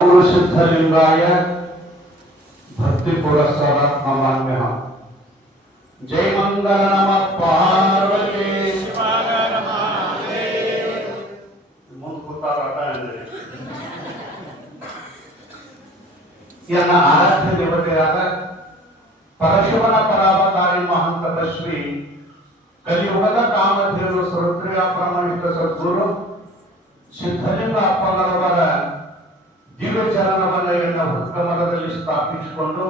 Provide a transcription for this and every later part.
सिद्धलिंगाय भक्ति पुरस्कारात् नमाम्यः। जय मंगल नमः पार्वती शिवाय महादेव। ಮುಂದೆ ಕೂತಾರಾಟ ಅಂದ್ರೆ ಯನ್ನ ಆರಾಧ್ಯ ದೇವತೆಯಾದ ಪರಶಿವನ ಪರಾವತಾರಿ ಮಹಂತ ತಪಸ್ವಿ ಕಲಿಯುಗದ ಕಾಮಧೇನು ಸರ್ವತ್ರಿಯ ಪ್ರಾಮಾಣಿಕ ಸದ್ಗುರು ಸಿದ್ಧಲಿಂಗ ಅಪ್ಪಗಳವರ ದಿವ್ಯ ಚರಣವನ್ನು ಎನ್ನ ಹುತ್ಕಮರದಲ್ಲಿ ಸ್ಥಾಪಿಸಿಕೊಂಡು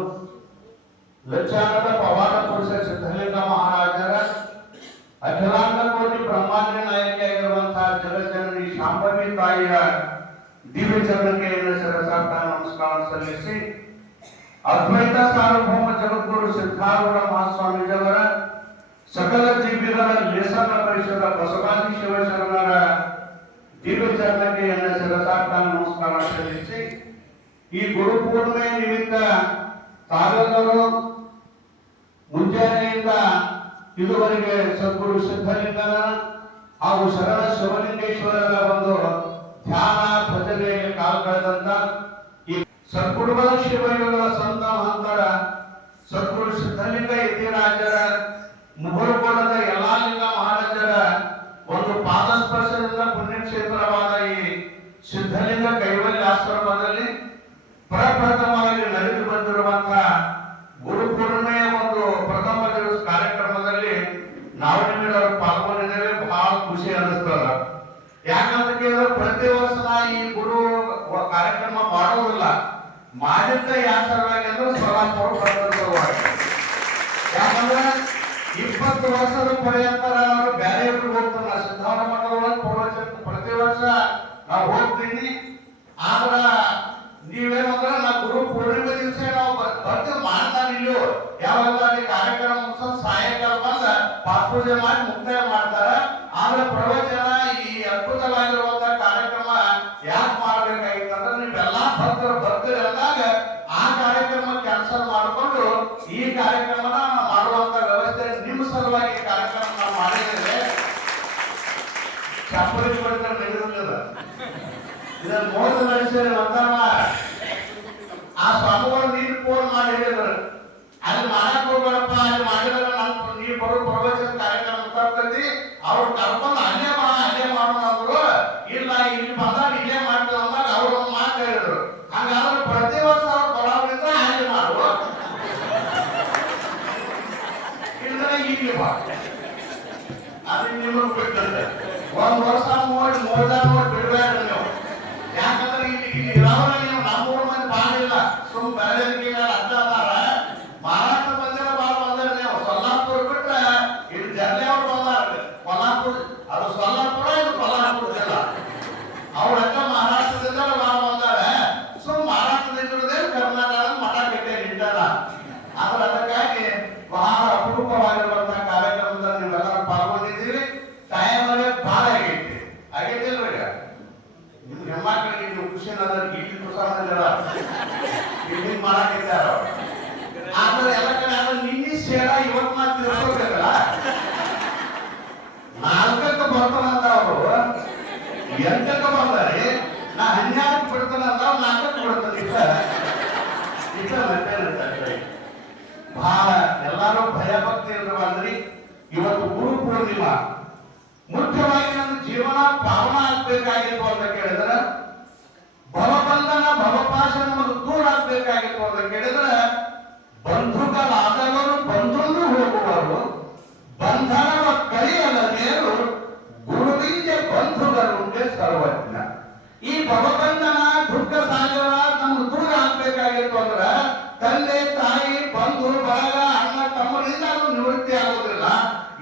ಲಜ್ಜಾನದ ಪವಾಡ ಪುರುಷ ಸಿದ್ಧಲಿಂಗ ಮಹಾರಾಜರ ಅಖಿಲಾಂಡ ಕೋಟಿ ಬ್ರಹ್ಮಾಂಡ ನಾಯಕಿಯಾಗಿರುವಂತಹ ಜಗಜ್ಜನನಿ ಶಾಂಭವಿ ತಾಯಿಯ ದಿವ್ಯ ಚರಣಕ್ಕೆ ಶಿರಸಾಟ ನಮಸ್ಕಾರ ಸಲ್ಲಿಸಿ ಅದ್ವೈತ ಸಾರ್ವಭೌಮ ಜಗದ್ಗುರು ಸಿದ್ಧಾರೂಢ ಮಹಾಸ್ವಾಮೀಜಿಯವರ ಸಕಲ ಜೀವಿಗಳ ಲೇಸನ ಪರಿಷದ ಬಸವಾದಿ ಶಿವಶರಣರ ದಿವ್ಯ ಚರಣಕ್ಕೆ ಶಿರಸಾಟ ನಮಸ್ಕಾರ ಸಲ್ಲಿಸಿ ಈ ಗುರು ಪೂರ್ಣಿಮೆ ನಿಮಿತ್ತ ತಾವೆಲ್ಲರೂ ಮುಂಜಾನೆಯಿಂದ ಇದುವರೆಗೆ ಸದ್ಗುರು ಸಿದ್ಧಲಿಂಗನ ಹಾಗೂ ಶರಣ ಶಿವಲಿಂಗೇಶ್ವರರ ಒಂದು ಧ್ಯಾನ ಭಜನೆಗೆ ಕಾಲ ಕಳೆದಂತ ಈ ಸದ್ಗುರುಗಳ ಶಿವಯೋಗದ ಸಂತ ಮಹಂತರ ಸದ್ಗುರು ಸಿದ್ಧಲಿಂಗ ಯತಿರಾಜರ ಮುಗುರುಕೋಣದ ಎಲ್ಲಾ ಲಿಂಗ ಮಹಾರಾಜರ ಒಂದು ಪಾದಸ್ಪರ್ಶದಿಂದ ಪುಣ್ಯಕ್ಷೇತ್ರವಾದ ಈ ಸಿದ್ಧಲಿಂಗ ಕೈವಲ್ಯ ಆಶ್ರಮದಲ್ಲಿ ಪ್ರಪ್ರಥಮವಾಗಿ ನಡೆದು ಬಂದಿರುವಂತಹ ಗುರು ಪೂರ್ಣಿಮೆಯ ಒಂದು ಪ್ರಥಮ ದಿವಸ ಕಾರ್ಯಕ್ರಮದಲ್ಲಿ ನಾವು ನಿಮ್ಮೆಲ್ಲರೂ ಪಾಲ್ಗೊಂಡಿದ್ದೇವೆ. ಬಹಳ ಖುಷಿ ಅನಿಸ್ತದ. ಯಾಕಂತ ಕೇಳಿದ್ರೆ ಪ್ರತಿ ವರ್ಷ ಈ ಗುರು ಕಾರ್ಯಕ್ರಮ ಮಾಡೋದಿಲ್ಲ. ಮಾಡಿದ್ದ ಯಾವ ಸಲುವಾಗಿ ಅಂದ್ರೆ ಸೋಲಾಪುರ ಬಂದಿರುವಾಗ. ಯಾಕಂದ್ರೆ 20 ವರ್ಷದ ಪರ್ಯಂತ ನಾನು ಬೇರೆ ಊರಿಗೆ ಹೋಗ್ತಾನ ಸಿದ್ಧಾವರ ಮಠದೊಳಗೆ ಪ್ರತಿ ವರ್ಷ ನಾವು ಹೋಗ್ತೀನಿ. ಆದ್ರ ನೀವೇನಂದ್ರೆ ನಾ ಗುರು ಪೂರ್ಣಿಮೆ ದಿವಸ ನಾವು ಬರ್ತೀವಿ ಮಾಡ್ತಾನೆ ಇಲ್ಲೋ ಯಾವಾಗ ಕಾರ್ಯಕ್ರಮ ಮುಗಿಸೋದು ಸಾಯಂಕಾಲ ಬಂದ ಪಾತ್ಪೂಜೆ ಮಾಡಿ ಮುಕ್ತಾಯ ಮಾಡ್ತಾರ. ಆದ್ರೆ ಪ್ರವಚನ ಈ ಅದ್ಭುತವಾಗಿರುವಂತಹ ಕಾರ್ಯಕ್ರಮ ಯಾಕೆ ಮಾಡ್ಬೇಕಾಗಿತ್ತು ಅಂದ್ರೆ ನೀವೆಲ್ಲಾ ಭಕ್ತರು ಬರ್ತೀರಿ ಅಂದಾಗ ಆ ಕಾರ್ಯಕ್ರಮ ಕ್ಯಾನ್ಸಲ್ ಮಾಡಿಕೊಂಡು ಈ ಕಾರ್ಯಕ್ರಮನ ಮಾಡುವಂತ ವ್ಯವಸ್ಥೆ ನಿಮ್ಮ ಸಲುವಾಗಿ ಕಾರ್ಯಕ್ರಮ ನಾವು ಮಾಡಿದ್ದೇವೆ. ಚಪ್ಪಲಿ ಪಡಿತಾರೆ ನಡೆದಿಲ್ಲ ಇದನ್ನ ಮೋಸ ನಡೆಸಿದ್ರೆ ಅಂತಾರ ಆ ಸ್ವಾಮಿಗಳು ನೀರು ಫೋನ್ ಮಾಡಿ ಹೇಳಿದ್ರು ಅಲ್ಲಿ ಮಾಡಕ್ ಹೋಗ್ಬೇಡಪ್ಪ, ಅಲ್ಲಿ ಮಾಡಿದ್ರೆ ನಮ್ ನೀವು ಬರೋ ಪ್ರವಚನ ಕಾರ್ಯಕ್ರಮ ಮುಗ್ತೈತಿ ಅವ್ರು ಕರ್ಕೊಂಡು ಅಲ್ಲೇ ಮಾಡೋಣ ಅಂದ್ರು. ಇಲ್ಲ ಇಲ್ಲಿ ಬಂದಾಗ ಇಲ್ಲೇ ಮಾಡ್ತೀವಿ ಅಂದಾಗ ಅವ್ರು ಒಂದು ಮಾತು ಹೇಳಿದ್ರು. ಹಂಗಾದ್ರೆ ಪ್ರತಿ ವರ್ಷ ಅವ್ರು ಬರೋದ್ರಿಂದ ಅಲ್ಲಿ ಮಾಡುವ ಇಲ್ಲದ್ರೆ ಇಲ್ಲಿ ಬಾ ಅದು ನಿಮಗೆ ಬಿಟ್ಟಂತೆ. ಒಂದ್ ವರ್ಷ ನೋಡಿ ಬಿಡ್ಬೇಡ್ರಿ ನೀವು. ಯಾಕಂದ್ರೆ ಇಲ್ಲಿ ಇರೋರ ನೀವು ನಮ್ಮೂರ ಮಂದಿ ಬಾಳಿಲ್ಲ ಸುಮ್ ಬೇರೆದಕ್ಕೆ ಅಡ್ಡ ಅದಾರ. ಮಹಾರಾಷ್ಟ್ರ ಬಂದಿರ ಬಾಳ ಬಂದಿರ ನೀವು. ಸೊಲ್ಲಾಪುರ ಬಿಟ್ರೆ ಇಲ್ಲಿ ಜರ್ಲಿ ಅವ್ರು ಬಂದಾರ. ಕೊಲ್ಲಾಪುರ ಅದು ಸೊಲ್ಲಾಪುರ ಇದು ಕೊಲ್ಲಾಪುರ ಜಿಲ್ಲ. ಅವ್ರೆಲ್ಲ ಮಹಾರಾಷ್ಟ್ರದಿಂದ ಬಾಳ ಬಂದಾರ. ಸುಮ್ ಮಹಾರಾಷ್ಟ್ರದಿಂದ ಕರ್ನಾಟಕದ ಮಠ ಕಟ್ಟೆ ನಿಂತಾರ. ಆದ್ರೆ ಅದಕ್ಕಾಗಿ ಬಹಳ ಅಪರೂಪವಾಗಿರುವಂತಹ ಕಾರ್ಯಕ್ರಮದಲ್ಲಿ ನೀವೆಲ್ಲರೂ ಪಾಲ್ಗೊಂಡಿದ್ದೀವಿ. ಟೈಮಲ್ಲಿ ಬಾಳ ಆಗೈತಿಲ್ವ ಈಗ ನಿಮ್ಗೆ ಹೆಣ್ಮಕ್ಳಿಗೆ ನೀವು ಖುಷಿ ಇಲ್ಲಿ ಪ್ರಸಾದ ಇಲ್ಲಿ ಮಾಡಾಕಿದ್ದಾರ. ಆದ್ರೆ ಎಲ್ಲ ಕಡೆ ಆದ್ರೆ ನಿನ್ನೆ ಸೇರ ಇವತ್ತು ಮಾತು ತಿಳ್ಸ್ಕೋಬೇಕಲ್ಲ. 4ಕ್ಕೆ ಬರ್ತಾನಂತ ಅವರು 8ಕ್ಕೆ ಬಂದಾರೆ. ನಾ 12ಕ್ಕೆ ಬಿಡ್ತಾನಂತ 4ಕ್ಕೆ ಬಿಡ್ತಾನೆ. ಬಹಳ ಎಲ್ಲರೂ ಭಯಭಕ್ತಿ ಇರುವಂದ್ರಿ. ಇವತ್ತು ಗುರು ಪೂರ್ಣಿಮಾ ಮುಖ್ಯವಾಗಿ ನನ್ನ ಜೀವನ ಪಾವನ ಆಗ್ಬೇಕಾಗಿತ್ತು ಅಂತ ಕೇಳಿದ್ರೆ ಭವಬಂಧನ ಭವಪಾಶ ನಮಗೆ ದೂರ ಆಗ್ಬೇಕಾಗಿತ್ತು ಅಂತ ಕೇಳಿದ್ರೆ ಬಂಧುಗಳಾದವರು ಬಂಧುಗಳು ಹೋಗುವರು ಬಂಧನವ ಕಲಿಯಲದೇರು ಗುರುವಿಂಗೆ ಬಂಧುಗರುಂಗೆ ಸರ್ವಜ್ಞ. ಈ ಭವಬಂಧನ ದುಃಖ ಸಾಗರ ನಮ್ಗೆ ದೂರ ಆಗ್ಬೇಕಾಗಿತ್ತು ಅಂದ್ರೆ ತಂದೆ ತಾಯಿ ಬಂಧು ಬಳಗ ಅಣ್ಣ ತಮ್ಮರಿಂದ ಅದು ನಿವೃತ್ತಿ ಆಗೋದಿಲ್ಲ.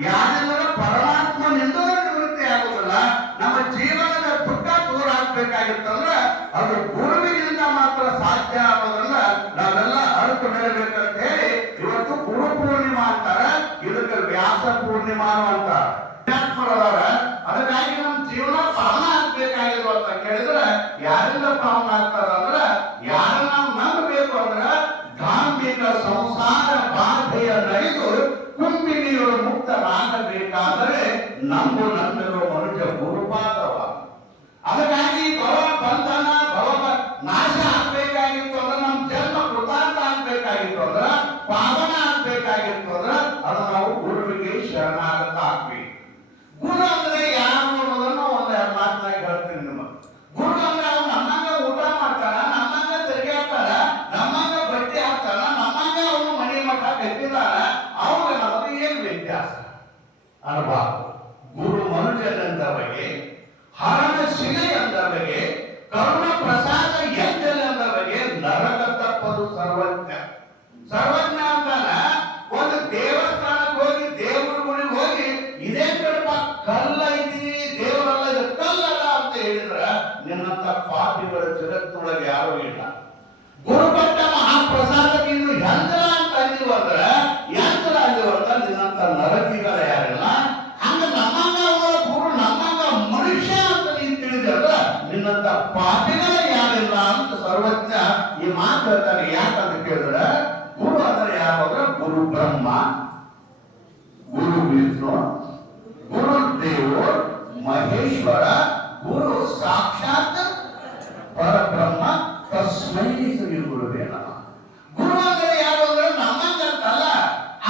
ಯಾರಿಂದ ಪರಮಾತ್ಮನಿಂದ ನಿವೃತ್ತಿ ಆಗುದಿಲ್ಲ. ನಮ್ಮ ಜೀವನದ ದುಃಖ ದೂರ ಆಗ್ಬೇಕಾಗಿತ್ತಂದ್ರ ಅದು ಗುರುವಿನಿಂದ ಮಾತ್ರ ಸಾಧ್ಯ ಅನ್ನೋದನ್ನ ನಾವೆಲ್ಲ ಅರ್ಥಬೇಕಂತ ಹೇಳಿ ಇವತ್ತು ಗುರು ಪೂರ್ಣಿಮಾ ಅಂತಾರ. ಇದಕ್ಕೆ ವ್ಯಾಸ ಪೂರ್ಣಿಮಾ ಅಂತ ಅದಕ್ಕಾಗಿ ನಮ್ಮ ಜೀವನ ಪಾವನ ಆಗ್ಬೇಕಾಗಿರುವ ಅಂತ ಕೇಳಿದ್ರೆ ಯಾರಿಂದ ಪಾವನ ಆಗ್ತಾರ ಅಂದ್ರ ಯಾರನ್ನ ನಾವು ನಂಬಬೇಕು ಅಂದ್ರ ಗಾಂಭಿಕ ಸಂಸಾರ ಬಾಧೆಯ ನಡೆದು ಕುಂಬಿನಿಯರು ಮುಕ್ತರಾಗಬೇಕಾದರೆ ನಂಬಿರೋ ಮನುಷ್ಯ ಗುರುಪಾದವ. ಅದಕ್ಕಾಗಿ ಭವ ಬಂಧನ ಭವ ನಾಶ ಅನ್ನಬಾರದು. ಗುರು ಮನುಜನೆಂದವಗೆ, ಹರಣ ಶಿಲೆ ಎಂದವಗೆ, ಕರುಣ ಪ್ರಸಾದ ಎಂಜಲ್ ಎಂದವಗೆ, ನರಕ ತಪ್ಪದು ಸರ್ವಜ್ಞ. ಸರ್ವಜ್ಞ ಅಂತಾನ ಒಂದು ದೇವಸ್ಥಾನಕ್ಕೆ ಹೋಗಿ ದೇವ್ರ ಗುಡಿಗೆ ಹೋಗಿ ಇದೇ ಕಡಪ ಕಲ್ಲ ಐತಿ ದೇವರಲ್ಲ ಇದು ಕಲ್ಲಲ್ಲ ಅಂತ ಹೇಳಿದ್ರ ನಿನ್ನಂತ ಪಾಪಿಗಳ ಜಗತ್ತಿನೊಳಗೆ ಯಾರೂ ಇಲ್ಲ. ಗುರುಪಟ್ಟ ಮಹಾಪ್ರಸಾದಕ್ಕೆ ಇನ್ನು ಯಂತ್ರ ಅಂತ ಅಂದಿವ ಅಂದ್ರ ಯಂತ್ರ ಅಂದಿವ ಅಂತ ನಿನ್ನಂತ ನರಕಿಗಳ ಯಾರಿಲ್ಲ. ಹಂಗ ನಮ್ಮಂಗ ಗುರು ನಮ್ಮಂಗ ಮನುಷ್ಯ ಅಂತ ನೀನ್ ತಿಳಿದ್ರ ನಿನ್ನಂತ ಪಾಪಿಗಳ ಯಾರಿಲ್ಲ ಅಂತ ಸರ್ವಜ್ಞ ಈ ಮಾತು ಹೇಳ್ತಾನೆ. ಯಾಕಂತ ಕೇಳಿದ್ರೆ ಗುರು ಅಂದ್ರೆ ಯಾರು ಅಂದ್ರೆ ಗುರು ಬ್ರಹ್ಮ, ಗುರು ವಿಷ್ಣು, ಗುರು ದೇವ ಮಹೇಶ್ವರ, ಗುರು ಸಾಕ್ಷಾತ್ ಪರಬ್ರಹ್ಮ, ತಸ್ಮೈ ಶ್ರೀ ಗುರುವೇ ನಮಃ. ಗುರು ಅಂದ್ರೆ ಯಾರು ಅಂದ್ರೆ ನಮ್ಮಂತಲ್ಲ,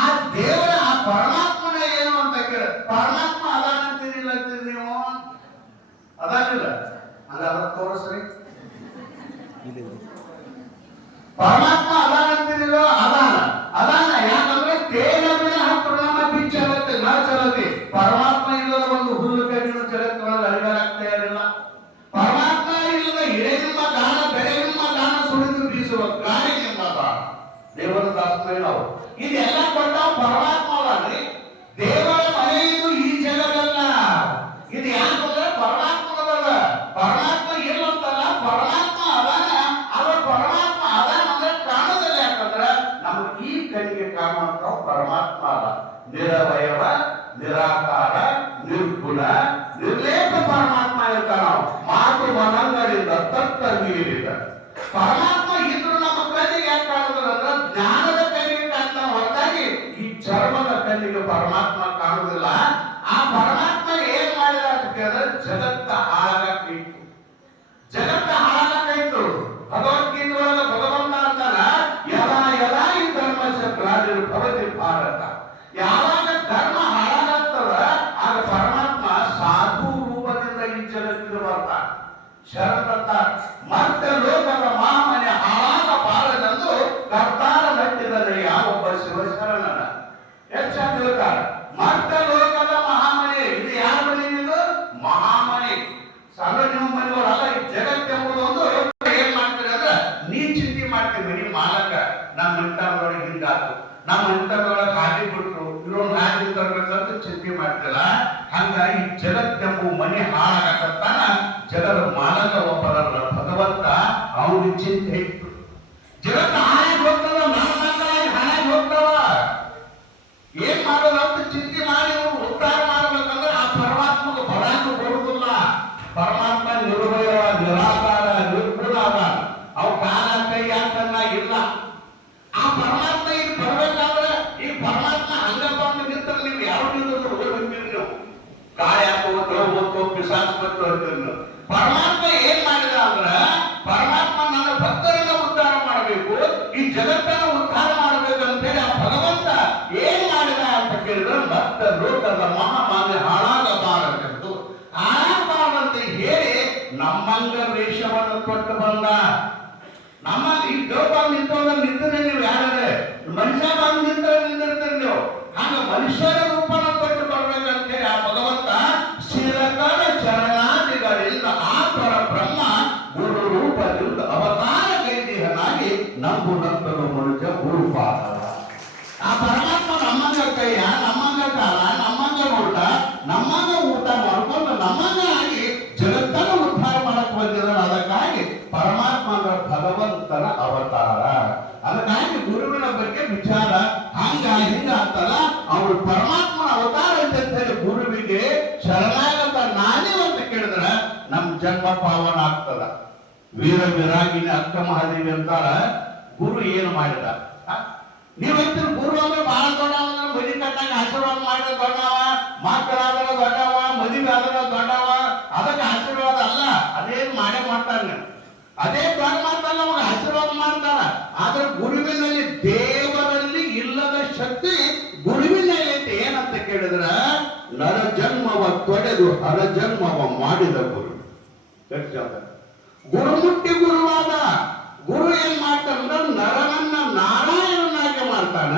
ಆ ದೇವರ ಆ ಪರಮಾತ್ಮನ ಏನು ಅಂತ ಕೇಳ. ಪರಮಾತ್ಮ ಅದಾನಂತೀರಿಲ್ಲ ಅಂತೀರಿ ನೀವು, ಅದಾನಿಲ್ಲ ಹಂಗಾದ್ರೆ ತೋರಿಸ್ರಿ. ಪರಮಾತ್ಮ ಅದಾನಂತೀರಿಲ್ಲೋ ಅದಾನ. ಅದಾನ ಯಾಕಂದ್ರೆ ತೇನ ಬಿಡ ಪ್ರಣಾಮ ಪಿಚ್ಚಲತ್ತೆ ನ ಚಲತೆ. ಪರಮಾತ್ಮ ಇಲ್ಲದ ಒಂದು ಹುಲ್ಲು ಕಡಿನ ಜಗತ್ತಿನಲ್ಲಿ ಅಡಿಗಳಾಗ್ತಾ ಇರಲಿಲ್ಲ. ಪರಮಾತ್ಮ ಇಲ್ಲದ ಹಿರೇನಿಂಬ ಗಾನ ಬೆಳೆನಿಂಬ ಗಾನ ಸುಳಿದು ಬೀಸುವ ಗಾಳಿನಿಂಬ ಗಾನ ದೇವರ ದಾಸಮಯ ನಾವು ಇದೆಲ್ಲ ಕೊಟ್ಟಾವ ಪರಮಾತ್ಮ ಅಲ್ರಿ. ದೇವರ ಮನೆಯು ಈ ಜಗತ್ತಲ್ಲ. ಇದು ಯಾಕಂದ್ರೆ ಪರಮಾತ್ಮನದಲ್ಲ. ಪರಮಾತ್ಮ ಇಲ್ಲಂತಲ್ಲ, ಪರಮಾತ್ಮ ಅದಾನ. ಅದ್ರ ಪರಮಾತ್ಮ ಅದಾನ ಅಂದ್ರೆ ಕಾಣೋದಿಲ್ಲ. ಯಾಕಂದ್ರೆ ನಮ್ಗೆ ಈ ಕಣ್ಣಿಗೆ ಕಾಣುವಂತ ಪರಮಾತ್ಮ ಅಲ್ಲ. ನಿರವಯವ, ನಿರಾಕಾರ, ನಿರ್ಗುಣ, ನಿರ್ಲೇಪ ಪರಮಾತ್ಮ ಇರ್ತಾನ. ಮಾತು ಮನಂಗರಿಂದ ತತ್ತ ಮೀರಿದ ಪರಮಾತ್ಮ ಇದ್ರು ನಮ್ಮ ಕಣ್ಣಿಗೆ ಯಾಕೆ ಕಾಣುದಿಲ್ಲ ಅಂದ್ರೆ ಜ್ಞಾನದ ಕಣ್ಣಿಗೆ ಕಾಣ್ತಾನ ಹೊರತಾಗಿ ಈ ಚರ್ಮದ ಕಣ್ಣಿಗೆ ಪರಮಾತ್ಮ ಕಾಣುದಿಲ್ಲ. ಆ ಪರಮಾತ್ಮ ಏನ್ ಮಾಡಿದ ಅಂತ ಕೇಳಿದ್ರೆ ಜಗತ್ತ ಹಾಳಾಗಕ್ಕಿತ್ತು. ಜಗತ್ತ ಹಾಳಾಗಕ್ಕಿತ್ತು. ಭಗವದ್ಗೀತೆ ಒಳಗ ಭಗವಂತ ಅಂತಾನ ಯದಾ ಯದಾ ಈ ಧರ್ಮ ಭವತಿ ಭಾರತ. ಯಾವಾಗ ಧರ್ಮ ಹಾಳಾಗ್ತದ ಆಗ ಪರಮಾತ್ಮ ಸಾಧು ರೂಪದಿಂದ ಈ ಜಗತ್ತಿಗೆ ಬರ್ತಾನ. ಶರಣ ಮರ್ತ ಲೋಕದ ಮಾಮನೆ ಹಾಳಾಗ ಬಾರದೆಂದು ಕರ್ತಾರ ನಟ್ಟಿದರೆ ಯಾವೊಬ್ಬ ಶಿವಶರಣನ ಹೆಚ್ಚಾಗಿ ಹೇಳ್ತಾರೆ. ಮರ್ತ ಲೋಕದ ಮಹಾಮನೆ, ಇದು ಯಾರ ಮನೆ? ಇದು ಮಹಾಮನೆ. ಸಣ್ಣ ನಿಮ್ಮ ಮನೆಯವರಲ್ಲ. ಈ ಜಗತ್ತೆಂಬುದು ಒಂದು ಏನ್ ಮಾಡ್ತೀರಿ ಅಂದ್ರೆ ನೀ ಚಿಂತೆ ಮಾಡ್ತೀವಿ. ಮನಿ ಮಾಲಕ ನಮ್ಮ ಮನೆತನದೊಳಗೆ ಹಿಂಗಾತು, ನಮ್ಮ ಮನೆತನದೊಳಗೆ ಹಾಗೆ ಬಿಟ್ರು, ಇಲ್ಲೊಂದು ಹಾಗೆ ತರಬೇಕಂತ ಚಿಂತೆ ಮಾಡ್ತಿಲ್ಲ. ಹಂಗಾಗಿ ಜಗತ್ತೆಂಬು ಮನೆ ಹಾಳಾಗತ್ತಾನ. ಜಗದ ಮಾಲಕ ಒಬ್ಬರಲ್ಲ ಭಗವಂತ. ಅವನಿಗೆ ಚಿಂತೆ ಇತ್ತು. ಜಗತ್ತ ಹಾಳಾಗಿ ಹೋಗ್ತದ, ನಮ್ಮ ಮಕ್ಕಳಾಗಿ ಹಾಳಾಗಿ ಹೋಗ್ತಾವ. ಏನ್ ಮಾಡೋದು ಅಂತ ಚಿಂತೆ ಮಾಡಿ ಉದ್ಧಾರ ಮಾಡ್ಬೇಕಂದ್ರೆ ಆ ಪರಮಾತ್ಮಗೆ ಬರಾಕು ಬರುವುದಿಲ್ಲ. ಪರಮಾತ್ಮ ನಿರ್ಭಯ, ನಿರಾಕಾರ, ನಿರ್ಗುಣ ಅದ. ಅವ್ ಕಾಲ ಕೈ ಯಾಕನ್ನ ಇಲ್ಲ. ಆ ಪರಮಾತ್ಮ ಈಗ ಬರ್ಬೇಕಾದ್ರೆ ಈ ಪರಮಾತ್ಮ ಹಂಗಪ್ಪ ಅಂತ ನಿಂತರೆ ನೀವು ಯಾವ ನಿಂತು ಹೋಗ್ತೀರಿ? ನೀವು ಗಾಳಿ ಹಾಕುವ ಪಿಸಾಚ್ ಬತ್ತು ಅಂತೀರಿ ನೀವು. ಪರಮಾತ್ಮ ಏನ್ ಮಾಡಿದ ಅಂದ್ರ ಪರಮಾತ್ಮ ನನ್ನ ಭಕ್ತರನ್ನ ಉದ್ಧಾರ ಮಾಡಬೇಕು, ಈ ಜಗತ್ತನ್ನ ಉದ್ಧಾರ ಮಾಡಬೇಕಂತೇಳಿ ಆ ಭಗವಂತ ಏನ್ ಮಾಡಿದ ಅಂತ ಕೇಳಿದ್ರೆ ಭಕ್ತ ಲೋಕದ ಮಹಾಮಾನ್ಯ ಹಾಳಾಗಬಾರದೆಂದು ಹಾಳಾಗಬಾರದಂತ ಹೇಳಿ ನಮ್ಮಂಗ ವೇಷವನ್ನು ಕೊಟ್ಟು ಬಂದ. ನಮ್ಮ ಈ ದೇವ್ರ ನಿಂತಂದ್ರೆ ನಿಂತರೆ ನೀವು ಯಾರೇ ಮನುಷ್ಯ ಬಂದು ನಿಂತರೆ ನಿಂತಿರ್ತೀರಿ ನೀವು. ಹಂಗ ಮನುಷ್ಯರ ರೂಪನ ಕೊಟ್ಟು ಬರ್ಬೇಕಂತೇಳಿ ಆ ಭಗವಂತ ಶಿರಕರ ಚರಣಾದಿಗಳಿಂದ ಆ ಪರ ಬ್ರಹ್ಮ ಗುರು ರೂಪದಿಂದ ಅವತಾರ ಕೈದೇಹನಾಗಿ ನಂಬುನಂತನು ಮನುಷ್ಯ ಗುರುಪಾದ. ಆ ಪರಮಾತ್ಮ ನಮ್ಮಂಗ ಕೈಯ, ನಮ್ಮಂಗ ಕಾಲ, ನಮ್ಮಂಗ ಊಟ, ನಮ್ಮಂಗ ಊಟ ಮಾಡ್ಕೊಂಡು ನಮ್ಮಂಗ ಆಗಿ ಜಗತ್ತನ್ನು ಉದ್ಧಾರ ಮಾಡಕ್ ಬಂದಿದ್ದಾನೆ. ಅದಕ್ಕಾಗಿ ಪರಮಾತ್ಮ ಅಂದ್ರೆ ಭಗವಂತನ ಅವತಾರ. ಅದಕ್ಕಾಗಿ ಗುರುವಿನ ಬಗ್ಗೆ ವಿಚಾರ ಹಂಗ ಹಿಂಗ ಅಂತಲ್ಲ. ಅವರು ಪರಮಾತ್ಮನ ಅವತಾರ ಅಂತ ಹೇಳಿ ಗುರುವಿಗೆ ಶರಣಾಗತ ನಾನೇ ಅಂತ ಕೇಳಿದ್ರೆ ನಮ್ ಜನ್ಮ ಪಾವನ ಆಗ್ತದ. ವೀರ ವಿರಾಗಿನಿ ಅಕ್ಕ ಮಹಾದೇವಿ ಅಂತಾರ. ಗುರು ಏನು ಮಾಡಿದ? ನೀವಂತ ಗುರು ಅಂದ್ರೆ ಬಹಳ ದೊಡ್ಡವ. ಮದಿ ಕಟ್ಟಾಗ ಆಶೀರ್ವಾದ ಮಾಡಿದ ದೊಡ್ಡವ, ಮಕ್ಕಳಾದ್ರ ದೊಡ್ಡವ, ಮದುವೆ ಆದ್ರ ದೊಡ್ಡವ. ಅದಕ್ಕೆ ಆಶೀರ್ವಾದ ಅಲ್ಲ, ಅದೇನು ಮಾಡೇ ಮಾಡ್ತಾನೆ. ಅದೇ ಪರಮಾತ್ಮ ನಮಗೆ ಆಶೀರ್ವಾದ ಮಾಡ್ತಾರ. ಆದ್ರೆ ಗುರುವಿನಲ್ಲಿ ದೇವರಲ್ಲಿ ಇಲ್ಲದ ಶಕ್ತಿ ಗುರುವಿನಲ್ಲಿ ಏನಂತ ಕೇಳಿದ್ರ ನರ ಜನ್ಮವ ತೊಡೆದು ಹರ ಜನ್ಮವ ಮಾಡಿದ ಗುರು. ಗುರುಮುಟ್ಟಿ ಗುರುವಾದ. ಗುರು ಏನ್ ಮಾಡ್ತಾನಂದ್ರ ನರನನ್ನ ನಾರಾಯಣನಾಗಿ ಮಾಡ್ತಾನ,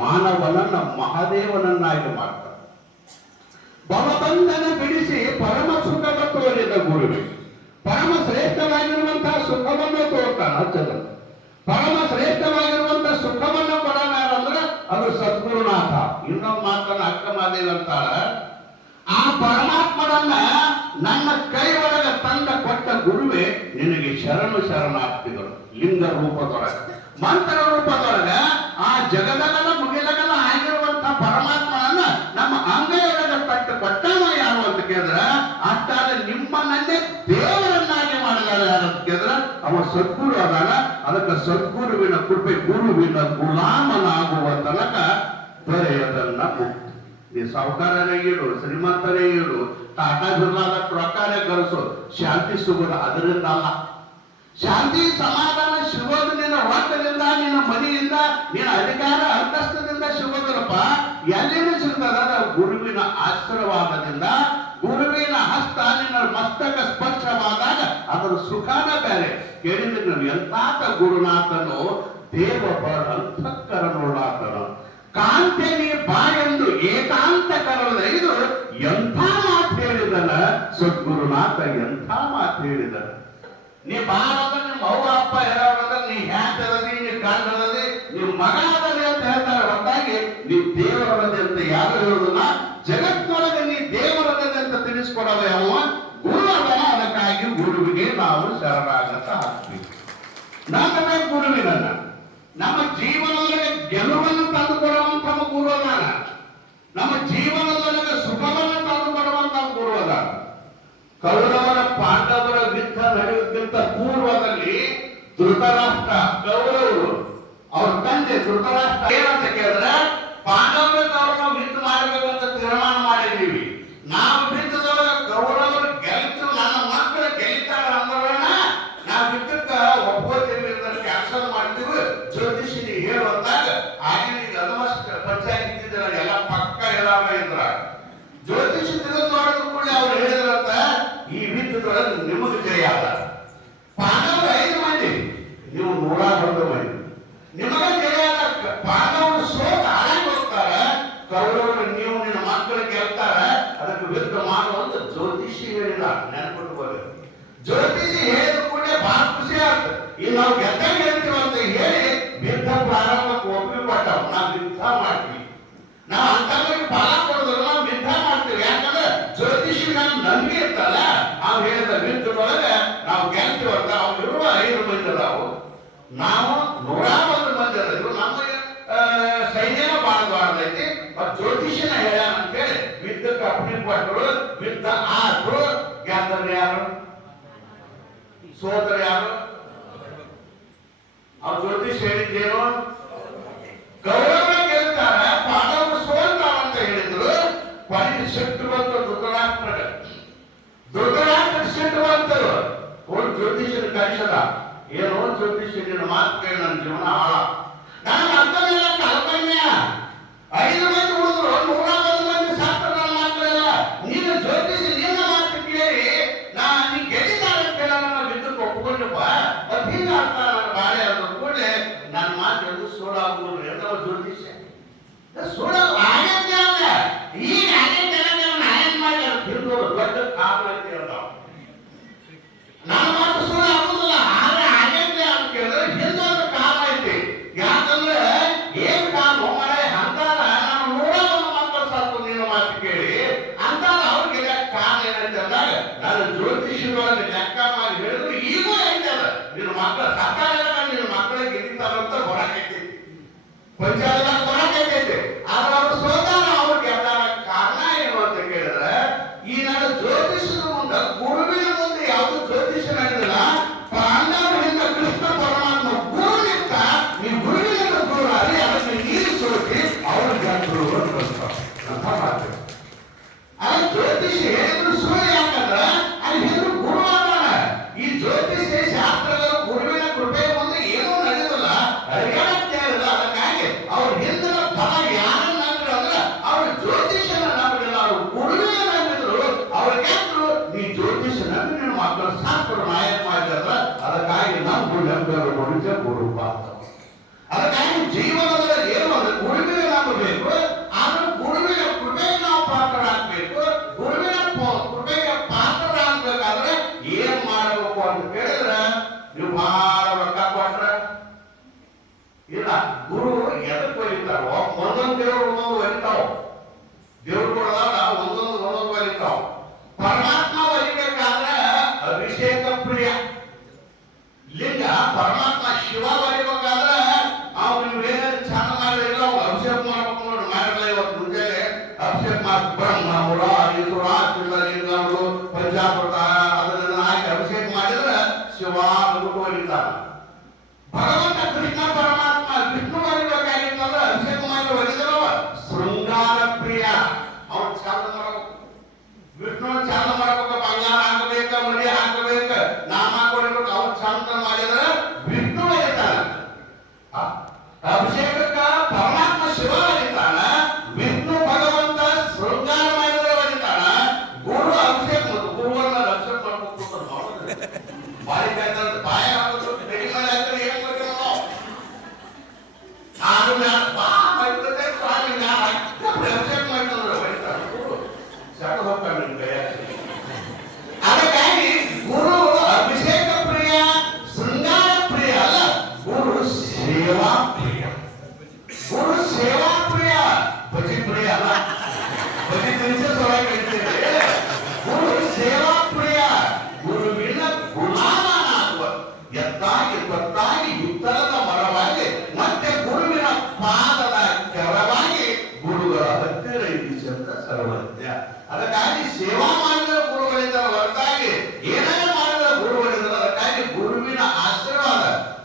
ಮಾನವನನ್ನ ಮಹಾದೇವನನ್ನಾಗಿ ಮಾಡ್ತಾನೆ. ಭವಬಂಧನ ಬಿಡಿಸಿ ಪರಮ ಸುಖವ ತೋರಿದ ಗುರುವೆ. ಪರಮ ಶ್ರೇಷ್ಠವಾಗಿರುವಂತಹ ಸುಖವನ್ನು ತೋರ್ತಾನ ಹಚ್ಚದ. ಪರಮ ಶ್ರೇಷ್ಠವಾಗಿರುವಂತಹ ಸುಖವನ್ನು ಕೊಡೋಣ ಅಂದ್ರೆ ಅದು ಸದ್ಗುರುನಾಥ. ಇನ್ನೊಂದು ಮಾತನ್ನ ಅಕ್ಕ ಮಾದೇವಿ ಅಂತಾಳ, ಆ ಪರಮಾತ್ಮನನ್ನ ನನ್ನ ಕೈ ಒಳಗ ತಂದ ಕೊಟ್ಟ ಗುರುವೆ ನಿನಗೆ ಶರಣಾರ್ಥಿಗಳು. ಲಿಂಗ ರೂಪದೊಳಗ ಮಂತ್ರ ರೂಪದೊಳಗ ಆ ಜಗದಗಲ ಮುಗಿಲಗಲ ಆಗಿರುವಂತಹ ಪರಮಾತ್ಮನನ್ನ ನಮ್ಮ ಅಂಗೈಯೊಳಗ ತಟ್ಟು ಕೊಟ್ಟವ ಯಾರು ಅಂತ ಕೇಳಿದ್ರ, ಅಷ್ಟಾದ ನಿಮ್ಮನ್ನೇ ದೇವರನ್ನಾಗಿ ಮಾಡಿದಾರೆ ಯಾರು ಅಂತ ಕೇಳಿದ್ರ ಅವ ಸದ್ಗುರು ಅದಾನ. ಅದಕ್ಕೆ ಸದ್ಗುರುವಿನ ಕೃಪೆ, ಗುರುವಿನ ಗುಲಾಮನಾಗುವ ತನಕ ದೊರೆಯದನ್ನ ಮುಕ್ತಿ. ನೀ ಸಾಹುಕಾರನೇ ಇರು, ಶ್ರೀಮಂತನೇ ಇರು, ಟಾಟಾ ಬಿರ್ಲಾದ ರೊಕ್ಕನೇ ಗಳಿಸು, ಶಾಂತಿ ಸಿಗೋದು ಅದರಿಂದ ಅಲ್ಲ. ಶಾಂತಿ ಸಮಾಧಾನ ಸಿಗೋದು ನಿನ್ನ ರೊಕ್ಕದಿಂದ, ನಿನ್ನ ಮನೆಯಿಂದ, ನಿನ್ನ ಅಧಿಕಾರ ಅಂತಸ್ತದಿಂದ ಸಿಗೋದಿಲ್ಲಪ್ಪ. ಎಲ್ಲಿನೂ ಸಿಗ್ತದ ಗುರುವಿನ ಆಶೀರ್ವಾದದಿಂದ. ಗುರುವಿನ ಹಸ್ತ ನಿನ್ನ ಮಸ್ತಕ ಸ್ಪರ್ಶವಾದಾಗ ಅದರ ಸುಖಾನ ಬೇರೆ. ಕೇಳಿದ್ರೆ ನಾವು ಎಂತಾತ ಗುರುನಾಥನು ದೇವ ಅಂತಃಕರಣೋಳಾತನು ಕಾಂತೆ ನೀ ಬಾ ಎಂದು ಏಕಾಂತ ಕರೆದು ಎಂಥ ಮಾತು ಹೇಳಿದನ ಸದ್ಗುರುನಾಥ, ಎಂಥ ಮಾತು ಹೇಳಿದನ. ನೀ ಬಾರದ ನಿಮ್ಮ ಅವ್ವ ಅಪ್ಪ ಹೇಳೋದಂದ್ರೆ ನೀ ಹ್ಯಾಂತದಿ, ನೀ ಗಂಡದಿ, ನೀವು ಮಗ ಅದದಿ ಅಂತ ಹೇಳ್ತಾರೆ. ಹೊರತಾಗಿ ನೀ ದೇವರದೇ ಅಂತ ಯಾರು ಹೇಳುದಿಲ್ಲ. ಜಗತ್ತಿನೊಳಗೆ ನೀ ದೇವರದೇ ಅಂತ ತಿಳಿಸ್ಕೊಡೋದು ಯಾವ ಗುರು ಅದನ್ನ. ಅದಕ್ಕಾಗಿ ಗುರುವಿಗೆ ನಾವು ಶರಣಾಗತ ಆಗ್ತೀವಿ. ನನ್ನ ಗುರುವಿನನ್ನ ನಮ್ಮ ಜೀವನದೊಳಗೆ ಗೆಲುವನ್ನು ತಂದುಕೊಡುವಂತ ಗುರು ಅದಾನ. ನಮ್ಮ ಜೀವನದೊಳಗೆ ಸುಖವನ್ನು ತಂದುಕೊಡುವಂತ ಗುರು ಅದಾನ. ಕೌರವರ ಪಾಂಡವರ ಯುದ್ಧ ನಡೆಯುವುದಕ್ಕಿಂತ ಪೂರ್ವದಲ್ಲಿ ಧೃತರಾಷ್ಟ್ರ, ಕೌರವರು ಅವ್ರ ತಂದೆ ಧೃತರಾಷ್ಟ್ರ ಏನಂತ ಕೇಳಿದ್ರೆ, ಪಾಂಡವರ ನಾವು ಯುದ್ಧ ಮಾಡಬೇಕಂತ ತೀರ್ಮಾನ ಮಾಡಿದೀವಿ. ನಾವು ಯುದ್ಧದೊಳಗೆ ಕೌರವರು ಗೆಲ್ತು, ನನ್ನ ಮಕ್ಕಳು ಗೆಲ್ತಾರ ಅಂದ್ರನ ನಾವು ಯುದ್ಧಕ್ಕೆ ಒಪ್ಪೋತೀವಿ, ಕ್ಯಾನ್ಸಲ್ ಮಾಡ್ತೀವಿ ಜ್ಯೋತಿಷಿನಿ ಹೇಳುವಂದಾಗ ಆಗಿನ ಪಂಚಾಯತ್ ಇದ್ದಿದ್ರ ಎಲ್ಲ ಪಕ್ಕ ಹೇಳಾಮ ಇದ್ರ. ಜ್ಯೋತಿಷಿ ತಿಳಿದು ನೋಡಿದ್ರು ಕೂಡ ಅವ್ರು ಹೇಳಿದ್ರಂತ, ಈ ಯುದ್ಧದೊಳಗೆ ನಿಮಗೆ ಜಯ ಅದ. ಪಾಂಡವರು 5 ಮಂದಿ, ನೀವು 111 ಮಂದಿ, ನಿಮಗೆ ಜಯ ಅದ. ಪಾಂಡವರು ಸೋತ ಆಗಿ ಹೋಗ್ತಾರ, ಕೌರವರು ನೀವು ನಿನ್ನ ಮಕ್ಕಳು ಗೆಲ್ತಾರ. ಅದಕ್ಕೆ ಯುದ್ಧ ಮಾಡುವಂತ ಜ್ಯೋತಿಷಿ ಹೇಳಿಲ್ಲ, ನೆನಪಿಟ್ಕೋಬೇಕು. ಜ್ಯೋತಿಷಿ ಹೇಳಿದ ಕೂಡ ಬಹಳ ಖುಷಿ ಆಗ್ತದೆ. ಈಗ ನಾವು ಗೆದ್ದಾಗ ಹೇಳ್ತೀವಿ ಅಂತ ಹೇಳಿ ಯುದ್ಧ ಪ್ರಾರಂಭಕ್ಕೆ ಒಪ್ಪಿಗೆ ಕೊಟ್ಟವು. ನಾವು ಯುದ್ಧ ಮಾಡ್ತೀವಿ, ನಾವು ಅಂತವರಿಗೆ ಫಲ ಕೊಡೋದಿಲ್ಲ, ನಾವು ಯುದ್ಧ ಮಾಡ್ತೀವಿ. ಯಾಕಂದ್ರೆ ಜ್ಯೋತಿಷಿ ನಾವು ನಂಬಿಕೆ ಇರ್ತಲ್ಲ, ಅವ್ರು ಹೇಳಿದ ಯುದ್ಧದೊಳಗೆ ನಾವು ಗೆಲ್ತೀವಿ ಅಂತ. ಅವ್ರು ಇರುವ 5 ಮಂದಿ ಅದಾವು, ನಾವು 101 ಮಂದಿ ಅದಾವು. ನಮಗೆ ಸೈನ್ಯನ ಬಾಳಬಾರ್ದೈತಿ. ಜ್ಯೋತಿಷಿನ ಹೇಳ ಅಂತೇಳಿ ಯುದ್ಧಕ್ಕೆ ಅಪ್ಪಣೆ ಕೊಟ್ಟರು. ಯುದ್ಧ ಆದ್ರು. ಗೆದ್ದರು ಯಾರು? ಸೋದರ ಯಾರು? ಅವ್ರು ಜ್ಯೋತಿಷ್ ಹೇಳಿದ್ದೇನು? ಕೌರವ ಗೆಲ್ತಾರ, ಪಾಂಡವರು ಸೋಲ್ತಾರ ಅಂತ ಹೇಳಿದ್ರು. ಕೊನೆಗೆ ಸಿಟ್ಟು ಬಂತು ಧೃತರಾಷ್ಟ್ರ. ಧೃತರಾಷ್ಟ್ರ ಸಿಟ್ಟು ಬಂತರು. ಜ್ಯೋತಿಷನ ಕಳಿಸದ, ಏನೋ ಜ್ಯೋತಿಷ ನಿನ್ನ ಮಾತು ಕೇಳಿ ನನ್ನ ಜೀವನ ಹಾಳ. ನಾನು ಅರ್ಥವೆಲ್ಲ ಕಲ್ಪನ್ಯ. 5 ಮಂದಿ ಉಳಿದ್ರು, 101 ಮಂದಿ ಸಾಕ್ತ ನನ್ನ ಮಕ್ಕಳೆಲ್ಲ. ನೀನು ಜ್ಯೋತಿಷಿ ನಿನ್ನ ಮಾತು ಕೇಳಿ ನೀ ಗೆದ್ದಿದ್ದಾರೆ ಕೇಳ ನನ್ನ ವಿದ್ಯುತ್ ಒಪ್ಕೊಂಡಪ್ಪ. ಅದು ಹಿಂಗ ಅರ್ಥ ನನ್ನ ಬಾಳೆ ಅದ್ರ ಕೂಡಲೇ ನನ್ನ ಮಾತು ಎಂದು ಸೋಡಾಗುವುದು ಎಲ್ಲವ ಜ್ಯೋತಿಷ ಸೋಡ ಆಗತ್ತೆ ಅಂತ. ಈಗ ಆಗತ್ತೆ ನಾಯನ್ ಮಾಡಿ ತಿಂದು ದೊಡ್ಡ ಕಾಪು ಅಂತ ಹೇಳ್ತಾವ. ನನ್ನ ಮಾತು ಸೋಡ ಆಗುದಿಲ್ಲ, ಆದ್ರೆ ಆಗತ್ತೆ ಅಂತ ಕೇಳಿದ್ರೆ ಹಿಂದೊಂದು ಕಾಲ ಐತಿ. ಯಾಕಂದ್ರೆ ಏನ್ ಕಾಲು ಮಳೆ ಅಂತಾರ, ನಾನು 101 ಮಕ್ಕಳು ಸಾಕು ನೀನು ಮಾತು ಕೇಳಿ ಅಂತಾರ. ಅವ್ರಿಗೆ ಕಾಲ ಏನಂತ ಅಂದಾಗ ನಾನು ಜ್ಯೋತಿಷಿಯೊಳಗೆ ಲೆಕ್ಕ ಮಾಡಿ ಹೇಳಿದ್ರು ಈಗೂ ಐತದ. ನಿನ್ನ ಮಕ್ಕಳ ಸರ್ಕಾರ ನಿನ್ನ ಮಕ್ಕಳಿಗೆ ಗೆದ್ದಿದ್ದಾರಂತ ಹೊರಕೈತಿ, ಪಂಚಾಯತ್ ಹೊರಕೈತೈತಿ. ಆದ್ರೆ ಅವರು ಸೋತಾರ, ಅವ್ರಿಗೆ ಗೆದ್ದಾರ. ಕಾರಣ ಏನು ಅಂತ ಕೇಳಿದ್ರೆ, ಈ ನನ್ನ ಜ್ಯೋತಿಷನ ಮುಂದೆ, ಗುರುವಿನ ಮುಂದೆ ಯಾವುದು ಜ್ಯೋತಿಷ ನಡೆದಿಲ್ಲ. ಪಾಂಡವರಿಂದ ಕೃಷ್ಣ ಪರಮಾತ್ಮ ಗುರುವಿಂದ ನೀವು ಗುರುವಿನ ಗುರು ಅಲ್ಲಿ ಅದನ್ನು ನೀರು ಸೋತಿ ಅವರು ಗೆದ್ರು ಅಂತ ಮಾತು. ಅದು ಜ್ಯೋತಿಷಿ ಹೇಳಿದ್ರು ಸುಳ್ಳು. ಯಾಕಂದ್ರೆ ಅಲ್ಲಿ ಹೆಸರು ಗುರು ಅದಾನ. ಈ ಜ್ಯೋತಿಷಿ ಶಾಸ್ತ್ರಗಳು ಗುರುವಿನ ಕೃಪೆ ಮುಂದೆ ಏನೂ ನಡೆದಿಲ್ಲ, ಅರಿಯಾಗ್ತಾ ಇಲ್ಲ. ಅದಕ್ಕಾಗಿ ಅವ್ರ ಹಿಂದಿನ ಫಲ ಯಾರು ನಂಬಿದ್ರು ಅಂದ್ರೆ ಅವ್ರು ಜ್ಯೋತಿಷನ ನಂಬಲಿಲ್ಲ, ಅವ್ರು ಗುರುವಿನ ನಂಬಿದ್ರು. ಅವ್ರಿಗೆ ನೀ ಜ್ಯೋತಿಷ ನಂಬಿ ನಿನ್ನ ಮಕ್ಕಳು ಶಾಸ್ತ್ರ ನಾಯಕ ಮಾಡಿದ್ರ. ಅದಕ್ಕಾಗಿ ನಮ್ಮ ನಂಬರು ಗುರುಜ ಗುರು ಪಾತ್ರ. ಅದಕ್ಕಾಗಿ ಜೀವನದಲ್ಲಿ ಏನು ಅಂದ್ರೆ ಗುರುವಿನ ನಂಬಬೇಕು, ಆದ್ರೆ ಗುರುವಿನ ಕೃಪೆಗೆ ನಾವು ಪಾತ್ರರಾಗಬೇಕು. ಪರಮಾತ್ಮ ಶಿವ ಬರಿಬೇಕಾದ್ರೆ ಅವ್ರು ನೀವೇನು ಚಾನ ಮಾಡಿಲ್ಲ ಅಭಿಷೇಕ ಮಾಡ್ಬೇಕು ನೋಡಿ ಮಾಡಿರಲ್ಲ. ಇವತ್ತು ಮುಂಜಾನೆ ಅಭಿಷೇಕ ಮಾಡಿ ಬ್ರಹ್ಮ ಮುರಾರಿ ಸುರಾಜರು ಪಂಚಾಮೃತ ಅದನ್ನೆಲ್ಲ ಹಾಕಿ ಅಭಿಷೇಕ ಮಾಡಿದ್ರೆ ಶಿವ ಅಂದ್ಬಿಟ್ಟು ಹೊಡಿತಾನೆ. ಭಗವಂತ ಕೃಷ್ಣ ಪರಮಾತ್ಮ ವಿಷ್ಣು ಬರಿಬೇಕಾಗಿತ್ತಂದ್ರೆ ಅಭಿಷೇಕ ಮಾಡಿ ಹೊಡಿದ್ರವ ಶೃಂಗಾರ ಪ್ರಿಯ. ಅವ್ರು ಚಾಲ ಮಾಡಬೇಕು, ವಿಷ್ಣು ಚಾಲ ಮಾಡಬೇಕು, ಬಂಗಾರ ಹಾಕಬೇಕ, ಮಡಿ ಹಾಕಬೇಕ, ನಾಮ ಕೊಡಬೇಕು. ಅವ್ರು ಚಂದ ಮಾಡಿದ್ರೆ ವಿಷ್ಣು ಬರೀತಾನೆ. ಅಭಿಷೇಕಕ್ಕ ಪರಮಾತ್ಮ ಶಿವ ಬರೀತಾನ, ವಿಷ್ಣು ಭಗವಂತ ಶೃಂಗಾರ ಮಾಡಿದ್ರೆ ಬರೀತಾನ. ಗುರು ಅಭಿಷೇಕ ಮತ್ತು ಗುರುವನ್ನ ರಕ್ಷಣೆ ಮಾಡ್ಬೇಕು. ಬಾಯಿ ಕಾಯ್ತಂತ ಬಾಯ ಹಾಕೋದು ಬೆಡಿ ಮೇಲೆ ಹಾಕಿದ್ರೆ ಏನ್ ಮಾಡ್ತೀವಿ ನಾವು? ಅಭಿಷೇಕ ಮಾಡ್ತಂದ್ರೆ ಬರೀತಾನೆ ಗುರು ಸಡ ಹೋಗ್ತಾನೆ ನಿಮ್ ಕೈಯಾಗ. ಅದಕ್ಕಾಗಿ ಗುರು ಅಭಿಷೇಕ ಪ್ರಿಯ, ಶೃಂಗಾರ ಪ್ರಿಯ ಅಲ್ಲ, ಗುರು ಸೇವಾ ಪ್ರಿಯ. ಗುರು ಸೇವಾ ಪ್ರಿಯ, ಭಜಿ ಪ್ರಿಯ ಅಲ್ಲ. ಭಜಿ ತಿನಿಸ ಸೊಳಗೆ ಹೇಳ್ತೇವೆ. ಗುರು ಸೇವಾ ಪ್ರಿಯ, ಗುರುವಿನ ಗುಲಾಮನಾಗುವ ಎತ್ತಾಗಿ ತತ್ತಾಗಿ ಉತ್ತರದ ಮರವಾಗಿ ಮತ್ತೆ ಗುರುವಿನ ಪಾದದ ಕೆರವಾಗಿ ಗುರುಗಳ ಹತ್ತಿರ ಇದ್ದ ಸರ್ವಜ್ಞ. ಅದಕ್ಕಾಗಿ ಸೇವಾ ಮಾಡಿದ ಗುರುಗಳಿಂದ ಹೊರತಾಗಿ ಏನೇ ಮಾಡಿದ ಗುರುಗಳಿಂದ. ಅದಕ್ಕಾಗಿ ಗುರುವಿನ ಆಶೀರ್ವಾದ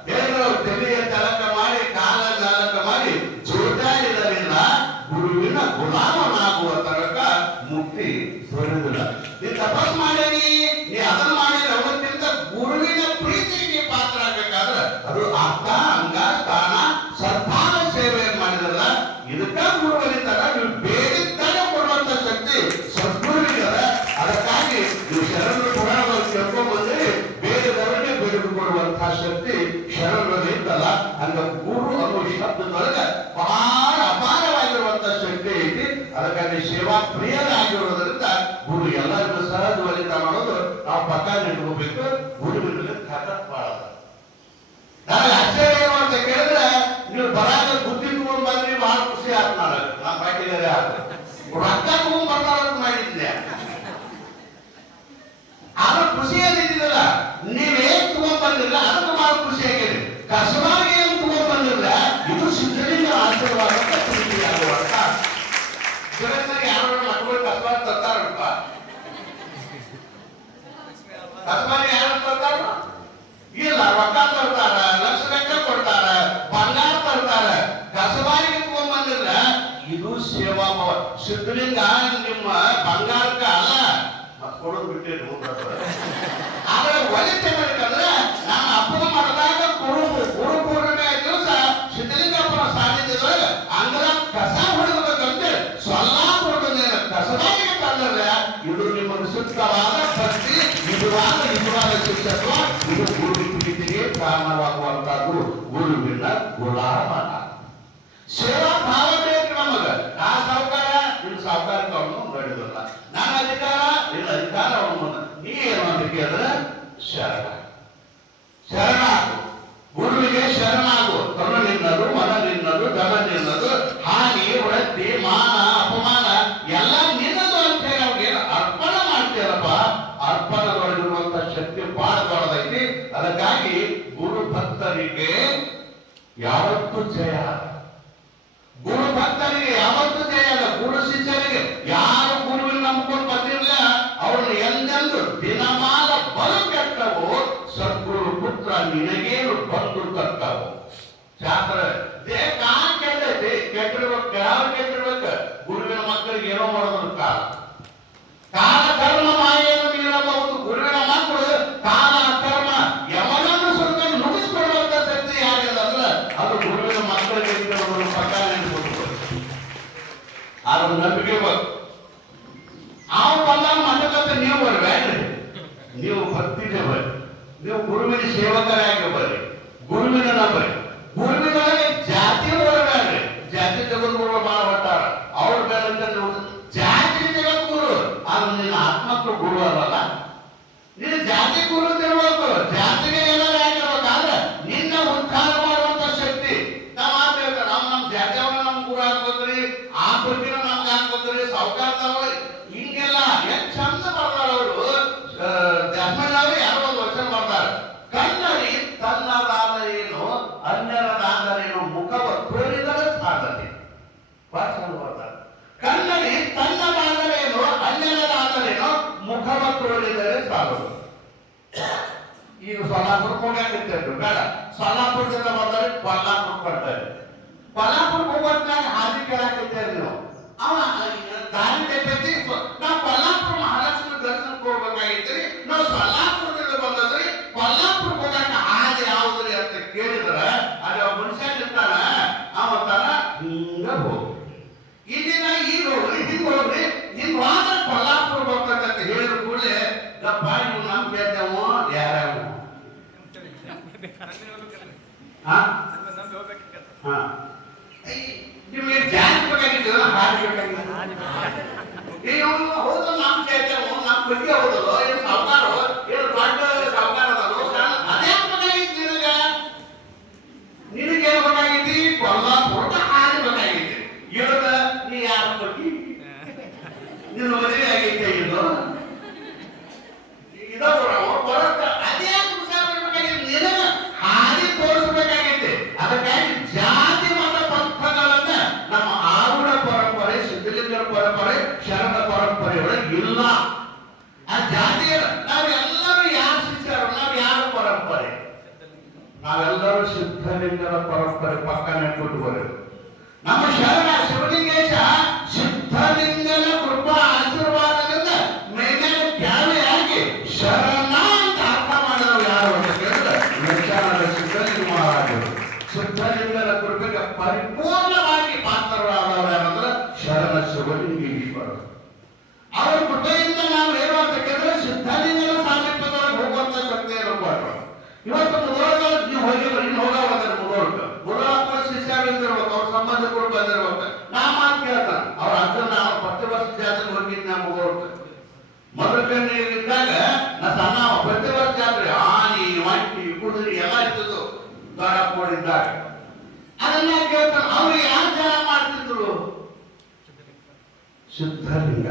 ಹೇಳಿದ್ರು. ತೆಲೆಯ ತಲಕ ಮಾಡಿ ಕಾಲ ನಾಲಕ ಮಾಡಿ ಜೋತಾಡಿದರಿಂದ ಗುರುವಿನ ಗುಲಾಮನಾಗುವ ತನಕ ಮುಕ್ತಿ ದೊರೆಯುವುದಿಲ್ಲ. ನೀ ತಪಸ್ ಮಾಡೀನಿ, ನೀ ಅದನ್ನ ಮಾಡಿದ್ರೆ ಅವತ್ತಿಂದ ಗುರುವಿನ ಪ್ರೀತಿಗೆ ಪಾತ್ರ ಆಗ್ಬೇಕಾದ್ರೆ ಅದು ಅರ್ಥ ಅಂಗ ಸ್ಥಾನ ಸದ್ಭಾವ ಸೇವೆ ಮಾಡಿದ್ರಲ್ಲ ಇದಕ್ಕ ಗುರು ಬರೀತಾರ. ನೀವು ಬೇಡಿದ್ದಾಗ ಕೊಡುವಂತ ಶಕ್ತಿ ಸದ್ಗುರುವಿಗದ. ಅದಕ್ಕಾಗಿ ನೀವು ಶರಣರು ಪುರಾಣಗಳು ಕೇಳ್ಕೊಂಡ್ ಬಂದ್ರೆ ಬೇರೆದವರಿಗೆ ಬೇಡಿಕೆ ಕೊಡುವಂತಹ ಶಕ್ತಿ ಶರಣರಲ್ಲಿ ಇತ್ತಲ್ಲ. ಹಂಗ ಗುರು ಅನ್ನೋ ಶಬ್ದದೊಳಗೆ ಬಹಳ ಅಪಾರವಾಗಿರುವಂತ ಶಕ್ತಿ ಐತಿ. ಅದಕ್ಕಾಗಿ ಸೇವಾ ಪ್ರಿಯರಾಗಿರೋದ್ರಿಂದ ಗುರು ಎಲ್ಲರಿಗೂ ಸಹಜವಾಗಿ ಮಾಡೋದು ನಾವು ಪಕ್ಕ ಇಟ್ಕೋಬೇಕು. ಗುರುವಿನಲ್ಲಿ ತಾಕತ್ ಬಾಳ. ನನಗೆ ಆಶ್ಚರ್ಯ ಏನು ಅಂತ ಕೇಳಿದ್ರೆ, ನೀವು ಬರಾಗ ಬುದ್ಧಿ ತಗೊಂಡ್ ಬಂದ್ರಿ ಬಹಳ ಖುಷಿ ಆಯ್ತು. ನನಗೆ ನಮ್ಮ ಪಾಟಿಗಾರೆ ಆಯ್ತು. ರೊಕ್ಕ ತಗೊಂಡ್ ಬರ್ತಾರಂತ ಮಾಡಿದ್ದೆ. ಆದ್ರೆ ಖುಷಿ ಏನಿದ್ದಿಲ್ಲ, ನೀವೇನ್ ತಗೊಂಡ್ ಬಂದಿಲ್ಲ ಅದಕ್ಕೆ ಬಹಳ ಖುಷಿ ಆಗಿದೆ. ಕಸವಾಗಿ ಏನ್ ತಗೊಂಡ್ ಬಂದಿಲ್ಲ ಇದು ಸಿದ್ಧಲಿಂಗ ಆಶೀರ್ವಾದ ಅಂತ ಖುಷಿ ಆಗುವಂತ. ಜಗತ್ತಿನಾಗ ಯಾರು ಮಕ್ಕಳು ಕಸವಾಗಿ ತರ್ತಾರಪ್ಪ? ಕಸವಾಗಿ ಯಾರು ತರ್ತಾರ? ಇಲ್ಲ, ರೊಕ್ಕ ತರ್ತಾರ, ಲಕ್ಷ ಲಕ್ಷ ಕೊಡ್ತಾರ, ಬಂಗಾರ ತರ್ತಾರ. ಕಸವಾಗಿ ತಗೊಂಡ್ ಬಂದಿಲ್ಲ ಇದು ಸೇವಾ ಭಾವ. ಸಿದ್ಧಲಿಂಗ ನಿಮ್ಮ ಬಂಗಾರಕ್ಕ ಅಲ್ಲ ಕೊಡೋದು ಬಿಟ್ಟಿರಿ. ಆದ್ರೆ ಒಲಿತೆ ಬೇಕಂದ್ರೆ ನಮ್ಮ ಹಬ್ಬದ ಮಠದಾಗ ಗುರು ಪೂರ್ಣಿಮೆ ದಿವಸ ಸಿದ್ಧಲಿಂಗಪ್ಪನ ಸಾನ್ನಿಧ್ಯದೊಳಗೆ ಅಂಗಲ ಕಸ ಹೊಡೆದಬೇಕಂತೆ ಸೊಲ್ಲಾಪುರದ ಕಸವಾಗಿ ತಂದ್ರೆ ಇದು ನಿಮಗೆ ಸೂಕ್ತವಾದ ಭಕ್ತಿ, ನಿಜವಾದ ಶಿಕ್ಷತ್ವ. ಇದು ಗುರು ಪ್ರೀತಿಗೆ ಕಾರಣವಾಗುವಂತದ್ದು ಗುರುವಿನ ಗುಲಾಮನ ಸೇವಾ ಭಾವ ಬೇಕು ನಮಗ. ನಾ ಸಾವುಕಾರ ನಿನ್ ಸಾವುಕಾರ ಅವನು ನಡೆದಿಲ್ಲ, ನನ್ನ ಅಧಿಕಾರ ನಿನ್ನ ಅಧಿಕಾರ ಅವನು. ನೀ ಏನು ಅಂತ ಕೇಳಿದ್ರೆ ಶರಣಾಗು, ಗುರುವಿಗೆ ಶರಣಾಗು. ತನು ನಿನ್ನದು, ಮನ ನಿನ್ನದು, ಧನ ನಿನ್ನದು, ಹಾನಿ ವೃತ್ತಿ ಮಾನ ಅಪಮಾನ ಎಲ್ಲ ನಿನ್ನದು ಅಂತ ಹೇಳಿ ಅವ್ರಿಗೆ ಅರ್ಪಣೆ ಮಾಡ್ತೀರಪ್ಪ. ಅರ್ಪಣೆಗೊಳಗಿರುವಂತ ಶಕ್ತಿ ಬಹಳ ದೊಡ್ಡದೈತಿ. ಅದಕ್ಕಾಗಿ ಗುರು ಭಕ್ತರಿಗೆ ಯಾವತ್ತೂ ಜಯ, ಗುರು ಭಕ್ತರಿಗೆ ಯಾವತ್ತೂ ಜಯ ಅಲ್ಲ. ಗುರು ಶಿಷ್ಯರಿಗೆ ಯಾರು ಗುರುವಿನ ನಂಬಿಕೊಂಡು ಬಂದಿರಲಿಲ್ಲ ಅವ್ರನ್ನ ಎಂದೆಂದು ದಿನಮಾನ ಬಲು ಕೆಟ್ಟವು. ಸದ್ಗುರು ಪುತ್ರ ನಿನಗೇನು ಬಂದು ತಕ್ಕವು. ಶಾಸ್ತ್ರ ಕೆಟ್ಟೈತಿ, ಕೆಟ್ಟಿರ್ಬೇಕು. ಯಾರು ಕೆಟ್ಟಿರ್ಬೇಕು? ಗುರುವಿನ ಮಕ್ಕಳಿಗೆ ಏನೋ ಮಾಡೋದ್ರ ಕಾಲ ಕರ್ಮ ಮಾಯೆಯನ್ನು ಮೀರಬಹುದು. ಗುರುವಿನ ಮಕ್ಕಳು ಕಾಲ ಕರ್ಮ ಯಮನನ್ನು ಸ್ವಲ್ಪ ನುಡಿಸ್ಕೊಳ್ಳುವಂತ ಶಕ್ತಿ ಯಾರಿಲ್ಲ ಅಂದ್ರೆ ಅದು ಗುರುವಿನ ಮಕ್ಕಳಿಗೆ ಪ್ರಕಾರ ಅದನ್ನು ನಂಬಿಕೆ ಬೇಕು. ಅವ್ರು ಬಂದಾಗ ಮಠಕ್ಕಂತ ನೀವು ಬರ್ಬೇಡ್ರಿ, ನೀವು ಭಕ್ತಿಗೆ ಬರ್ರಿ, ನೀವು ಗುರುವಿನ ಸೇವಕರಾಗಿ ಬರ್ರಿ, ಗುರುವಿನ ನಂಬರಿ. ಗುರುವಿನೊಳಗೆ ಜಾತಿ ಬರಬೇಡ್ರಿ. ಜಾತಿ ಜಗದ್ಗುರು ಬಹಳ ಹೊಟ್ಟಾರ ಅವ್ರ ಬೇಡಂತ ಜಾತಿ ಜಗದ್ಗುರು. ಆದ್ರೆ ನಿನ್ನ ಆತ್ಮಕ್ಕೆ ಗುರು ಅಲ್ಲಲ್ಲ. ನೀನು ಜಾತಿ ಗುರು ತಿಳ್ಬೇಕು. ಜಾತಿಗೆ ಏನಾದ್ರು ಆಗಿರ್ಬೇಕಾದ್ರೆ ನಿನ್ನ ಉದ್ಧಾರ ಮಾಡುವಂತ ಶಕ್ತಿ ನಾವು ಹೇಳ್ತಾರೆ. ನಾವು ನಮ್ಮ ಜಾತಿಯವ್ರನ್ನ ನಮ್ ಗುರು ಹಾಕ್ಬೇಕ್ರಿ, ಆ ಬುದ್ಧಿನ ನಮ್ಗೆ ಹಾಕ್ಬೇಕ್ರಿ, ಸಾವುಕಾರ ತಗೊಳ್ಳಿ ಹಿಂಗೆಲ್ಲ ಎಷ್ಟು ಚಂದ ಬರ್ತಾರ ಅವರು. ಜಾಸ್ಮಣ್ಣವ್ರು ಯಾರೋ ಒಂದು ವಚನ ಬರ್ತಾರೆ, ಕನ್ನಡಿ ತನ್ನ ಬೇಕಾಗಿತ್ತು ಬೇಡ. ಸೊಲ್ಲಾಪುರದಿಂದ ಬಂದರೆ ಕೊಲ್ಲಾಪುರ ಬರ್ತಾರೆ. ಕೊಲ್ಲಾಪುರ ಹೋಗೋದ್ನಾಗ ಹಾದಿ ಕೇಳಾಕಿದ್ದೇವೆ ನೀವು. ಅವ ದಾರಿ ತಪ್ಪಿ ನಾವು ಕೊಲ್ಲಾಪುರ ಮಹಾರಾಷ್ಟ್ರ ದರ್ಶನಕ್ಕೆ ಹೋಗ್ಬೇಕಾಗಿತ್ತು. ನಾವು ಸೊಲ್ಲಾಪುರದಿಂದ ಬಂದದ್ರಿ ಕೊಲ್ಲಾಪುರ ಹೋಗಾಕ ಹಾದಿ ಯಾವ್ದ್ರಿ ಅಂತ ಕೇಳಿದ್ರ ಅದ ಮನುಷ್ಯ ಇರ್ತಾನ ಅವತ್ತಾನ ಹಿಂಗ ಹೋಗಿ ಇದನ್ನ ಈಗ ಹೋಗ್ರಿ ಹಿಂಗ್ ಹೋಗ್ರಿ ಹಿಂಗ್ ಹೋದ್ರೆ ಕೊಲ್ಲಾಪುರ ಹೋಗ್ಬೇಕಂತ ಹೇಳಿದ ಕೂಡಲೇ ಗಪ್ಪ ನೀವು ನಮ್ ಕೇಳ್ತೇವೋ ಯಾರ್ಯಾವ ನಿಮ್ಗೆ ಜಾಸ್ತಿ ಬೇಕಾಗಿತ್ತು ಹಾದಿ ಬೇಕಾಗಿತ್ತು ಹೌದು ನಮ್ ಕೇಳ್ತೇವೋ ನಮ್ ಬಗ್ಗೆ ಹೌದಲ್ಲ ಏನು ಸಾವುಕಾರ ಏನು ದೊಡ್ಡ ಸಾವುಕಾರ ಅದಲ್ಲ ಅದೇ ಬೇಕಾಗಿತ್ತು ನಿನಗೆ ಏನು ಬೇಕಾಗಿತ್ತು ಕೊಲ್ಲಾಪುರದ ಹಾದಿ ಬೇಕಾಗಿತ್ತು ಇರದ ನೀ ಯಾರ ಬಗ್ಗೆ ನಿನ್ನ ಮದುವೆ ಆಗೈತೆ ಇದು ಅದೇ ಹಾದಿ ತೋರಿಸಬೇಕಾಗೈತೆ. ಅದಕ್ಕಾಗಿ ಜಾತಿ ಮತ ಪಂಥಗಳನ್ನ ನಮ್ಮ ಆರುಡ ಪರಂಪರೆ ಸಿದ್ಧಲಿಂಗರ ಪರಂಪರೆ ಶರಣ ಪರಂಪರೆ ಒಳಗೆ ಇಲ್ಲ. ಆ ಜಾತಿಯ ನಾವೆಲ್ಲರೂ ಯಾರು ಶಿಷ್ಯರು ನಾವು ಯಾರ ಪರಂಪರೆ ನಾವೆಲ್ಲರೂ ಸಿದ್ಧಲಿಂಗರ ಪರಂಪರೆ ಪಕ್ಕ ನೆಟ್ಬಿಟ್ಟು ಬರೋದು. ನಮ್ಮ ಶರಣ ಶಿವಲಿಂಗೇಶ ಸಿದ್ಧಲಿಂಗನ ಕೃಪಾ ಆಶೀರ್ವಾದದಿಂದ ಮೇಲೆ ಕ್ಯಾವೆಯಾಗಿ ಶರಣ ಅಂತ ಅರ್ಥ ಮಾಡಿದವರು ಯಾರು ಅಂತ ಕೇಳಿದ್ರೆ ಸಿದ್ಧಲಿಂಗ ಮಹಾರಾಜರು. ಸಿದ್ಧಲಿಂಗನ ಕೃಪೆಗೆ ಪರಿಪೂರ್ಣವಾಗಿ ಪಾತ್ರರಾದವರು ಯಾರಂದ್ರೆ ಶರಣ ಶಿವಲಿಂಗೇಶ್ವರರು. ಅವರ ಕೃಪೆಯಿಂದ ನಾವು ಏನು ಅಂತ ಕೇಳಿದ್ರೆ ಸಿದ್ಧಲಿಂಗನ ಸಾಮೀಪ್ಯದೊಳಗೆ ಹೋಗುವಂತ ಶಕ್ತಿಯನ್ನು ಕೊಟ್ಟರು. ಇವತ್ತು ಮುದೋಳ ನೀವು ಹೋಗಿದ್ರೆ ಇನ್ನು ಹೋಗೋದ್ರೆ ಮುದೋಳ ಶಿಷ್ಯರಿರ್ಬೇಕು, ಅವ್ರ ಸಂಬಂಧಿಕರು ಬಂದಿರ್ಬೇಕು. ನಾ ಮಾತು ಕೇಳ್ತಾನ ಅವ್ರ ಅಜ್ಜನ ಅವ್ರ 10 ವರ್ಷ ಜಾತ್ರೆ ಹೋಗಿದ್ದು ನಾ ಮುಗೋಡ್ತ ಮೊದಲಕಣ್ಣಿದ್ದಾಗ ನಾ ಸಣ್ಣ 10 ವರ್ಷ ಜಾತ್ರೆ ಆನಿ ಒಂಟಿ ಕುದುರೆ ಎಲ್ಲ ಇರ್ತದ್ದು ದೊಡ್ಡಪ್ಪಿದ್ದಾಗ ಅದನ್ನ ಕೇಳ್ತಾನ. ಅವ್ರು ಯಾರು ಜನ ಮಾಡ್ತಿದ್ರು ಸಿದ್ಧಲಿಂಗ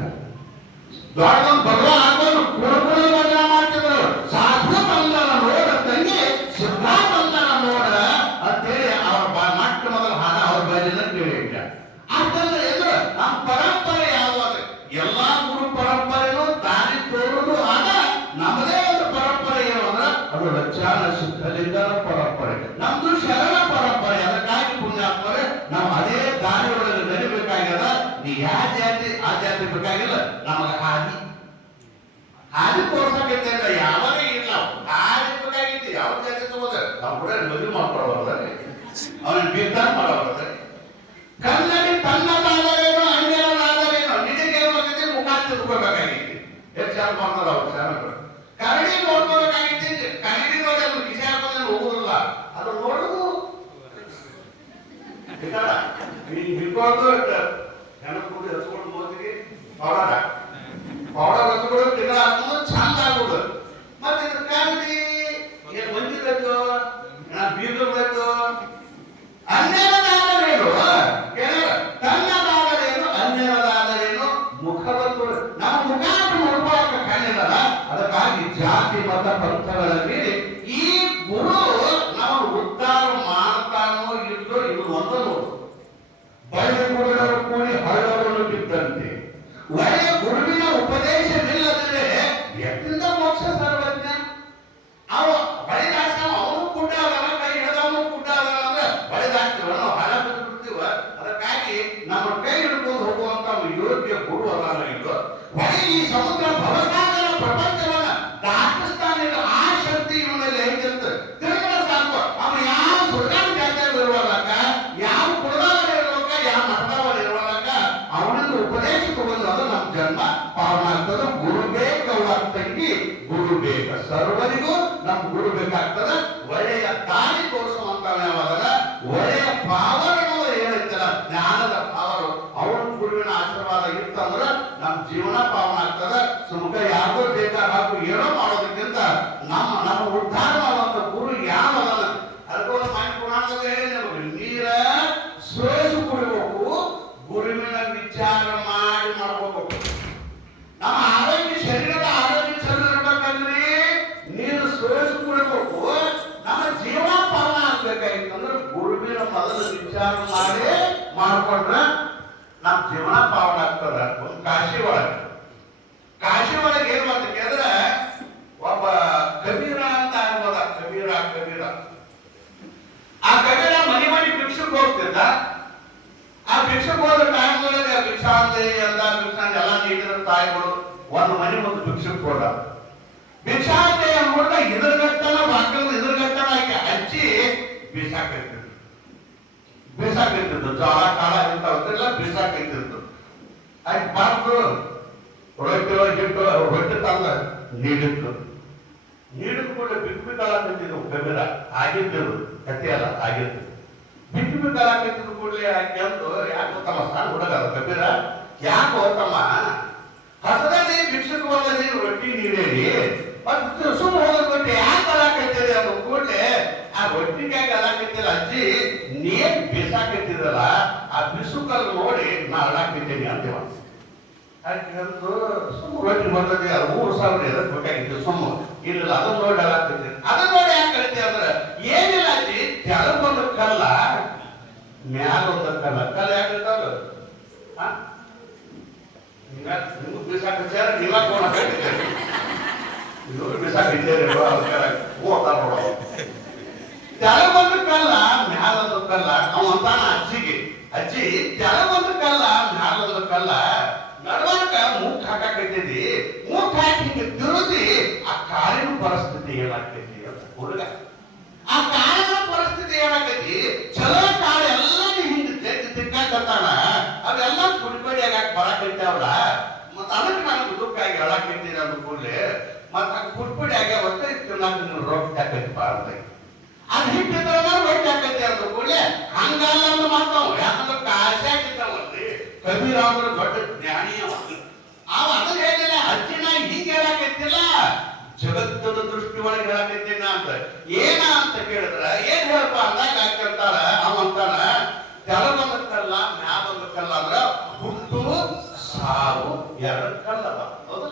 ದೊಡ್ಡದೊಂದು ಭಗವಾನ್ ಹಾಕೊಂಡು ಕುರುಕುಳ ಭಜನ ಮಾಡ್ತಿದ್ರು. ಸಾಧು ಬಂದನ ನೋಡ ತಂಗಿ ಸಿದ್ಧ ಬಂದನ ನೋಡ ಅಂತೇಳಿ ಅವ್ರ ಮಟ್ಟ ಮೊದಲ ಹಾಡ ಅವ್ರ ಭಜನ ಕೇಳಿದ್ದ. ಅಂತಂದ್ರೆ ಎದುರು ನಮ್ಮ ಪರಂಪರೆ ಯಾವಾಗ ಎಲ್ಲಾ ಗುರು ಪರಂಪರೆನೂ ದಾರಿ ತೋರುದು ಆದ ನಮ್ಮದೇ ಒಂದು ಪರಂಪರೆ ಏನು ಅಂದ್ರೆ ಅದು ಲಕ್ಷಾನ ಸಿದ್ಧಲಿಂಗನ ಪರಂಪರೆ, ನಮ್ದು ಶರಣ ಪರಂಪರೆ. ಅದಕ್ಕಾಗಿ ಪುಣ್ಯಾತ್ಮರೇ ನಾವು ಅದೇ ದಾರಿ ಒಳಗೆ ನಡಿಬೇಕಾಗ್ಯದ. ನೀ ಯಾವ ಜಾತಿ ಆ ಜಾತಿ ಬೇಕಾಗಿಲ್ಲ, ನಮಗೆ ಹಾದಿ ತೋರ್ಸಕೈತೆ ಅಂತ ಯಾವಾಗ ಇಲ್ಲ. ಹಾದಿ ಬೇಕಾಗಿತ್ತು ಯಾವ ಜಾತಿ ತಗೋದ ನಾವು ಕೂಡ ಮದುವೆ ಮಾಡ್ಕೊಳ್ಬಾರ್ದ್ರೆ ಅವನ ಬೀರ್ತಾನ ಮಾಡಬಾರ್ದ್ರೆ. ಕನ್ನಡಿ ತನ್ನದಾದರೇನೋ ಅನ್ಯದಾದರೇನೋ ನಿಜಕ್ಕೆ ಏನಾಗುತ್ತೆ ಮುಖ ತಿಳ್ಕೋಬೇಕಾಗಿತ್ತು. ಎಷ್ಟು ಜನ ಮಾಡ್ತಾರೆ ಅವ್ರು ಜನಗಳು ಕನ್ನಡಿ ನೋಡ್ಕೋಬೇಕಾಗಿತ್ತು. ಕನ್ನಡಿ ನೋಡಿ ಅದು ನಿಜ ಹಾಕೋದ್ರೆ ಹೋಗುದಿಲ್ಲ, ಅದು ನೋಡುದು ಹಿಡ್ಕೊಂಡು ಹೆಣ್ಕೊಂಡು ಹಚ್ಕೊಂಡು ಮೋದಿಗೆ ಪೌಡರ್ ಹಚ್ಕೊಂಡು ತಿನ್ನ ಹಾಕೋದು ಚಂದ ಆಗುದು. ಮತ್ತೆ ಇದು ಕನ್ನಡಿ ಏನ್ ಬಂದಿರಬೇಕು ಬೀರ್ಬೇಕು ಅನ್ಯದಾದರೇನು ತನ್ನದಾದರೇನು ಅನ್ಯದಾದರೇನು ಮುಖವನ್ನು ನಮ್ಮ ಮುಖ ನೋಡ್ಕೊಳಕ ಕಾಣಿಲ್ಲ. ಅದಕ್ಕಾಗಿ ಜಾತಿ ಮತ ಪಂಥಗಳಲ್ಲಿ ಈ ಗುರು ನಾವು ಉದ್ಧಾರ ಮಾಡ್ತಾನೋ ಇಲ್ಲೋ ಇದು ಒಂದು ನೋಡು. ಬಳ್ಳಿ ಗುರುಗಳು ಕೂಡಿ ಹಳ್ಳವನ್ನು ಬಿದ್ದಂತೆ ಒಳ್ಳೆಯ ಗುರುವಿನ ಉಪದೇಶವಿಲ್ಲದ್ರೆ ಎತ್ತಿಂದ ಮೋಕ್ಷ ಸರ್ವಜ್ಞ. ಅವ ಬಳಿದಾಡ್ತಾವ ಅವನು ಕೂಡ ಅದನ್ನ ಕೈ ಹಿಡಿದವನು ಕೂಡ ಅದನ್ನ ಅಂದ್ರೆ ಬಳಿದಾಡ್ತೀವ ನಾವು ಹಣ ಬಿಟ್ಬಿಡ್ತೀವ. ಅದಕ್ಕಾಗಿ ನಮ್ಮ ಕೈ ಹಿಡ್ಕೊಂಡು ಹೋಗುವಂತ ಯೋಗ್ಯ ಗುರು ಅದಾನ. ಇದು ಹೊಳೆ ಈ ಸಮುದ್ರ ಭವಸಾಗರ ಪ್ರಪಂಚವನ್ನ ದಾಟಿಸ್ತಾನಿಲ್ಲ. ಆ ಶಕ್ತಿ ಇವನಲ್ಲಿ ಐತಂತ ತಿರುಮಲ ಸಾಕು. ಅವನು ಯಾವ ಸುಳ್ಗಾನ ಜಾತಿಯಲ್ಲಿ ಇರುವಲ್ಲಕ, ಯಾವ ಕುಳದಾಗ ಇರುವಕ, ಯಾವ ಮಠದವರು ಇರುವಲ್ಲಕ ಅವನಿಂದ ಉಪದೇಶ ತಗೊಂಡು ಅದು ನಮ್ಮ ಜನ್ಮ ಪಾವನ ಆಗ್ತದೆ. ಗುರು ಬೇಕವ್ವ ತಂಗಿ, ಗುರು ಬೇಕ ಸರ್ವರಿಗೂ ನಮ್ ಗುರು ಬೇಕಾಗ್ತದ. ಒಳ್ಳೆಯ ದಾರಿ ತೋರಿಸುವಂತ ಒಳ್ಳೆಯ ಪಾವರ್ ಏನೈತಲ್ಲ ಜ್ಞಾನದ ಪಾವರು ಅವನ ಗುರುವಿನ ಆಶೀರ್ವಾದ ಇತ್ತಂದ್ರ ನಮ್ ಜೀವನ ಪಾವನ ಆಗ್ತದ. ಸುಮುಖ ಯಾರಿಗೋ ಬೇಕಾದ ಹಾಕು ಏನೋ ಮಾಡೋದಕ್ಕಿಂತ ನಮ್ಮ ಉದ್ಧಾರ ಮಾಡುವಂತ ಗುರು ಯಾವ ಅದಕ್ಕೊಂದು ಮಾಹಿತಿ ಪುರಾಣದಲ್ಲಿ ಹೇಳಿದ್ರು. ನೀರ ಸೋಸು ಕುಡಿಬೇಕು, ಗುರುವಿನ ವಿಚಾರ ಮಾಡಿ ಮಾಡ್ಕೋಬೇಕು. ನಮ್ಮ ಆರೋಗ್ಯ ಶರೀರದ ಆರೋಗ್ಯ ಚಲೋ ಇರ್ಬೇಕಂದ್ರೆ ನೀರು ಸೋಸು ಕುಡಿಬೇಕು. ನಮ್ಮ ಜೀವನ ಪಾವನ ಆಗ್ಬೇಕಾಗಿತ್ತಂದ್ರೆ ಗುರುವಿನ ಮೊದಲು ವಿಚಾರ ಮಾಡಿ ಮಾಡ್ಕೊಂಡ್ರೆ ನಮ್ಮ ಜೀವನ ಪಾವನ ಆಗ್ತದ. ಒಂದು ಕಾಶಿ ಒಳಗೆ ಏನ್ ಮಾಡ್ತೀವಿ ಅಂದ್ರೆ ಒಬ್ಬ ಕಬೀರ ಅಂತ ಆಗ್ಬೋದ. ಕಬೀರ ಆ ಕಬೀರ ಮನೆ ಮನೆ ಭಿಕ್ಷಕ್ಕೆ ಹೋಗ್ತಿದ್ದ. ಆ ಭಿಕ್ಷಕ್ಕೆ ಹೋದ ಟೈಮ್ದೊಳಗೆ ಭಿಕ್ಷಾಂತಿ ಎಲ್ಲ ಭಿಕ್ಷಾಂತಿ ಎಲ್ಲ ನೀಡಿದ ತಾಯಿಗಳು ಒಂದು ಮನೆ ಮುಂದೆ ಭಿಕ್ಷಕ್ಕೆ ಹೋದ. ಭಿಕ್ಷಾಂತಿ ಹುಡುಗ ಇದ್ರಗಟ್ಟನ ಬಾಕಲ್ ಇದ್ರಗಟ್ಟನ ಆಕೆ ಹಚ್ಚಿ ಬೀಸಾಕಿರ್ತಿದ್ದು ಜೋಳ ಕಾಳ ಇಂಥವೆಲ್ಲ ಬೀಸಾಕಿರ್ತಿತ್ತು. ಆಯ್ತು ಬಾರ್ದು ರೊಟ್ಟಿ ಹಿಟ್ಟು ರೊಟ್ಟಿ ತಂದ ನೀಡಿತ್ತು. ನೀಡಿದ ಕೂಡ ಬಿಟ್ಟು ಬಿದ್ದಾಳಾಕತ್ತಿದ್ದು ಕಬೀರ ಆಗಿದ್ದರು ಕಥೆ ಅಲ್ಲ ಆಗಿದ್ದು. ಬಿಟ್ಟು ಬಿದ್ದಾಳಾಕತ್ತಿದ್ದು ಕೂಡಲೇ ಆಕೆ ಅಂದು ಯಾಕೆ ಹೋತಮ್ಮ ಸಣ್ಣ ಹುಡುಗ ಅದು ಕಬೀರ ಯಾಕೆ ಹೋತಮ್ಮ ಹಸದಲ್ಲಿ ಭಿಕ್ಷಕ್ಕೆ ಬಂದಲ್ಲಿ ರೊಟ್ಟಿ ನೀಡೇರಿ ಮತ್ತು ಸುಮ್ಮ ಹೋದ್ಬಿಟ್ಟು ಯಾಕೆ ಅಲಾಕತ್ತೀರಿ ಅದು ಕೂಡಲೇ ಆ ರೊಟ್ಟಿಗಾಗಿ ಅಲಾಕತ್ತಿಲ್ಲ ಅಜ್ಜಿ ನೀನ್ ಬೀಸಾಕತ್ತಿರಲ್ಲ ಆ ಬಿಸುಕಲ್ಲಿ ನೋಡಿ ನಾ ಅಳಾಕತ್ತೀನಿ ಅಂತೇವ. ಯಾಕೆಂದು ಸುಮ್ಮ ರೊಟ್ಟಿ ಬಂದದೆ ಅದು 3,000 ಎದಕ್ಕೆ ಬೇಕಾಗಿತ್ತು ಸುಮ್ಮ ಇಲ್ಲ ಅದನ್ನ ನೋಡಿ ಅಳಾಕತ್ತೀನಿ. ಅದನ್ನ ನೋಡಿ ಯಾಕೆ ಕರಿತೀವಿ ಅಂದ್ರೆ ಏನಿಲ್ಲ ಅಜ್ಜಿ ಕೆಳಗೊಂದು ಕಲ್ಲ ಮ್ಯಾಲ ಒಂದು ಕಲ್ಲ ಕಲ್ಲ ಯಾಕಿರ್ತಾವ ನಿಮ್ಗೆ ಬೀಸಾಕತ್ಯಾರ ನೀವ ಕೋಣ ಕಟ್ಟಿದ್ದೀರಿ ಇವರು ಬೀಸಾಕಿದ್ದೀರಿ ಹೋಗ್ತಾರ ನೋಡ. ತೆಳಗೊಂದು ಕಲ್ಲ ಮ್ಯಾಲೊಂದು ಕಲ್ಲ ಅವ ಅಂತಾನ ಅಜ್ಜಿಗೆ ಅಜ್ಜಿ ತೆಳಗೊಂದು ಕಲ್ಲ ಮ್ಯಾಲೊಂದು ಕಲ್ಲ ನಡುವರ್ಕ ಮೂಕ್ ಹಾಕಕೈತಿದ್ದಿ ಮೂಕ್ ಹಾಕಿ ಹಿಂಗೆ ತಿರುಗಿ ಆ ಕಾಲಿನ ಪರಿಸ್ಥಿತಿ ಏನಾಗ್ತೈತಿ ಹುಡುಗ. ಆ ಕಾಲಿನ ಪರಿಸ್ಥಿತಿ ಏನಾಗೈತಿ ಚಲೋ ಕಾಳು ಎಲ್ಲ ಹಿಂಗೆ ತಿಕ್ಕಾಕತ್ತಾನ ಅವೆಲ್ಲ ಪುಡಿಪಡಿಯಾಗ ಬರಾಕೈತಾವಲ್ಲ ಮತ್ತ ಅದಕ್ಕೆ ನಾನು ದುಃಖಾಗಿ ಹೇಳಾಕೈತೀನಿ ಅಂದ ಕೂಡಲೇ ಮತ್ತ ಪುಡಿಪಡಿ ಆಗ್ಯಾವತ್ತ ತಿನ್ನಾಕ ನೀವು ರೊಟ್ಟಿ ಹಾಕೈತಿ ಬಾರ್ದ ಅದು ಹಿಟ್ಟಿದ್ರ ರೊಟ್ಟಿ ಹಾಕೈತಿ ಅಂದ ಕೂಡಲೇ ಹಂಗಲ್ಲ ಅಂತ ಮಾಡ್ತಾವ. ಯಾಕಂದ್ರೆ ಕಾಸೆ ಆಗಿದ್ದಾವಲ್ರಿ ಕಬೀರ ಅಂದ್ರೆ ದೊಡ್ಡ ಜ್ಞಾನಿ ಅವ ಅದನ್ನ ಹೇಳಿಲ್ಲ ಅಜ್ಜಿನ ಹಿಂಗೆ ಹೇಳಾಕೈತಿಲ್ಲ ಜಗತ್ತದ ದೃಷ್ಟಿ ಒಳಗೆ ಹೇಳಾಕೈತಿನ ಅಂತ ಏನ ಅಂತ ಕೇಳಿದ್ರ ಏನ್ ಹೇಳಪ್ಪ ಅಂದಾಗ ಹಾಕಿರ್ತಾರ ಅವ ಅಂತಾನ ತೆಳಗೊಂದು ಕಲ್ಲ ಮ್ಯಾಲೊಂದು ಕಲ್ಲ ಅಂದ್ರ ಹುಟ್ಟು ಸಾವು ಎರಡು ಕಲ್ಲದ ಹೌದು.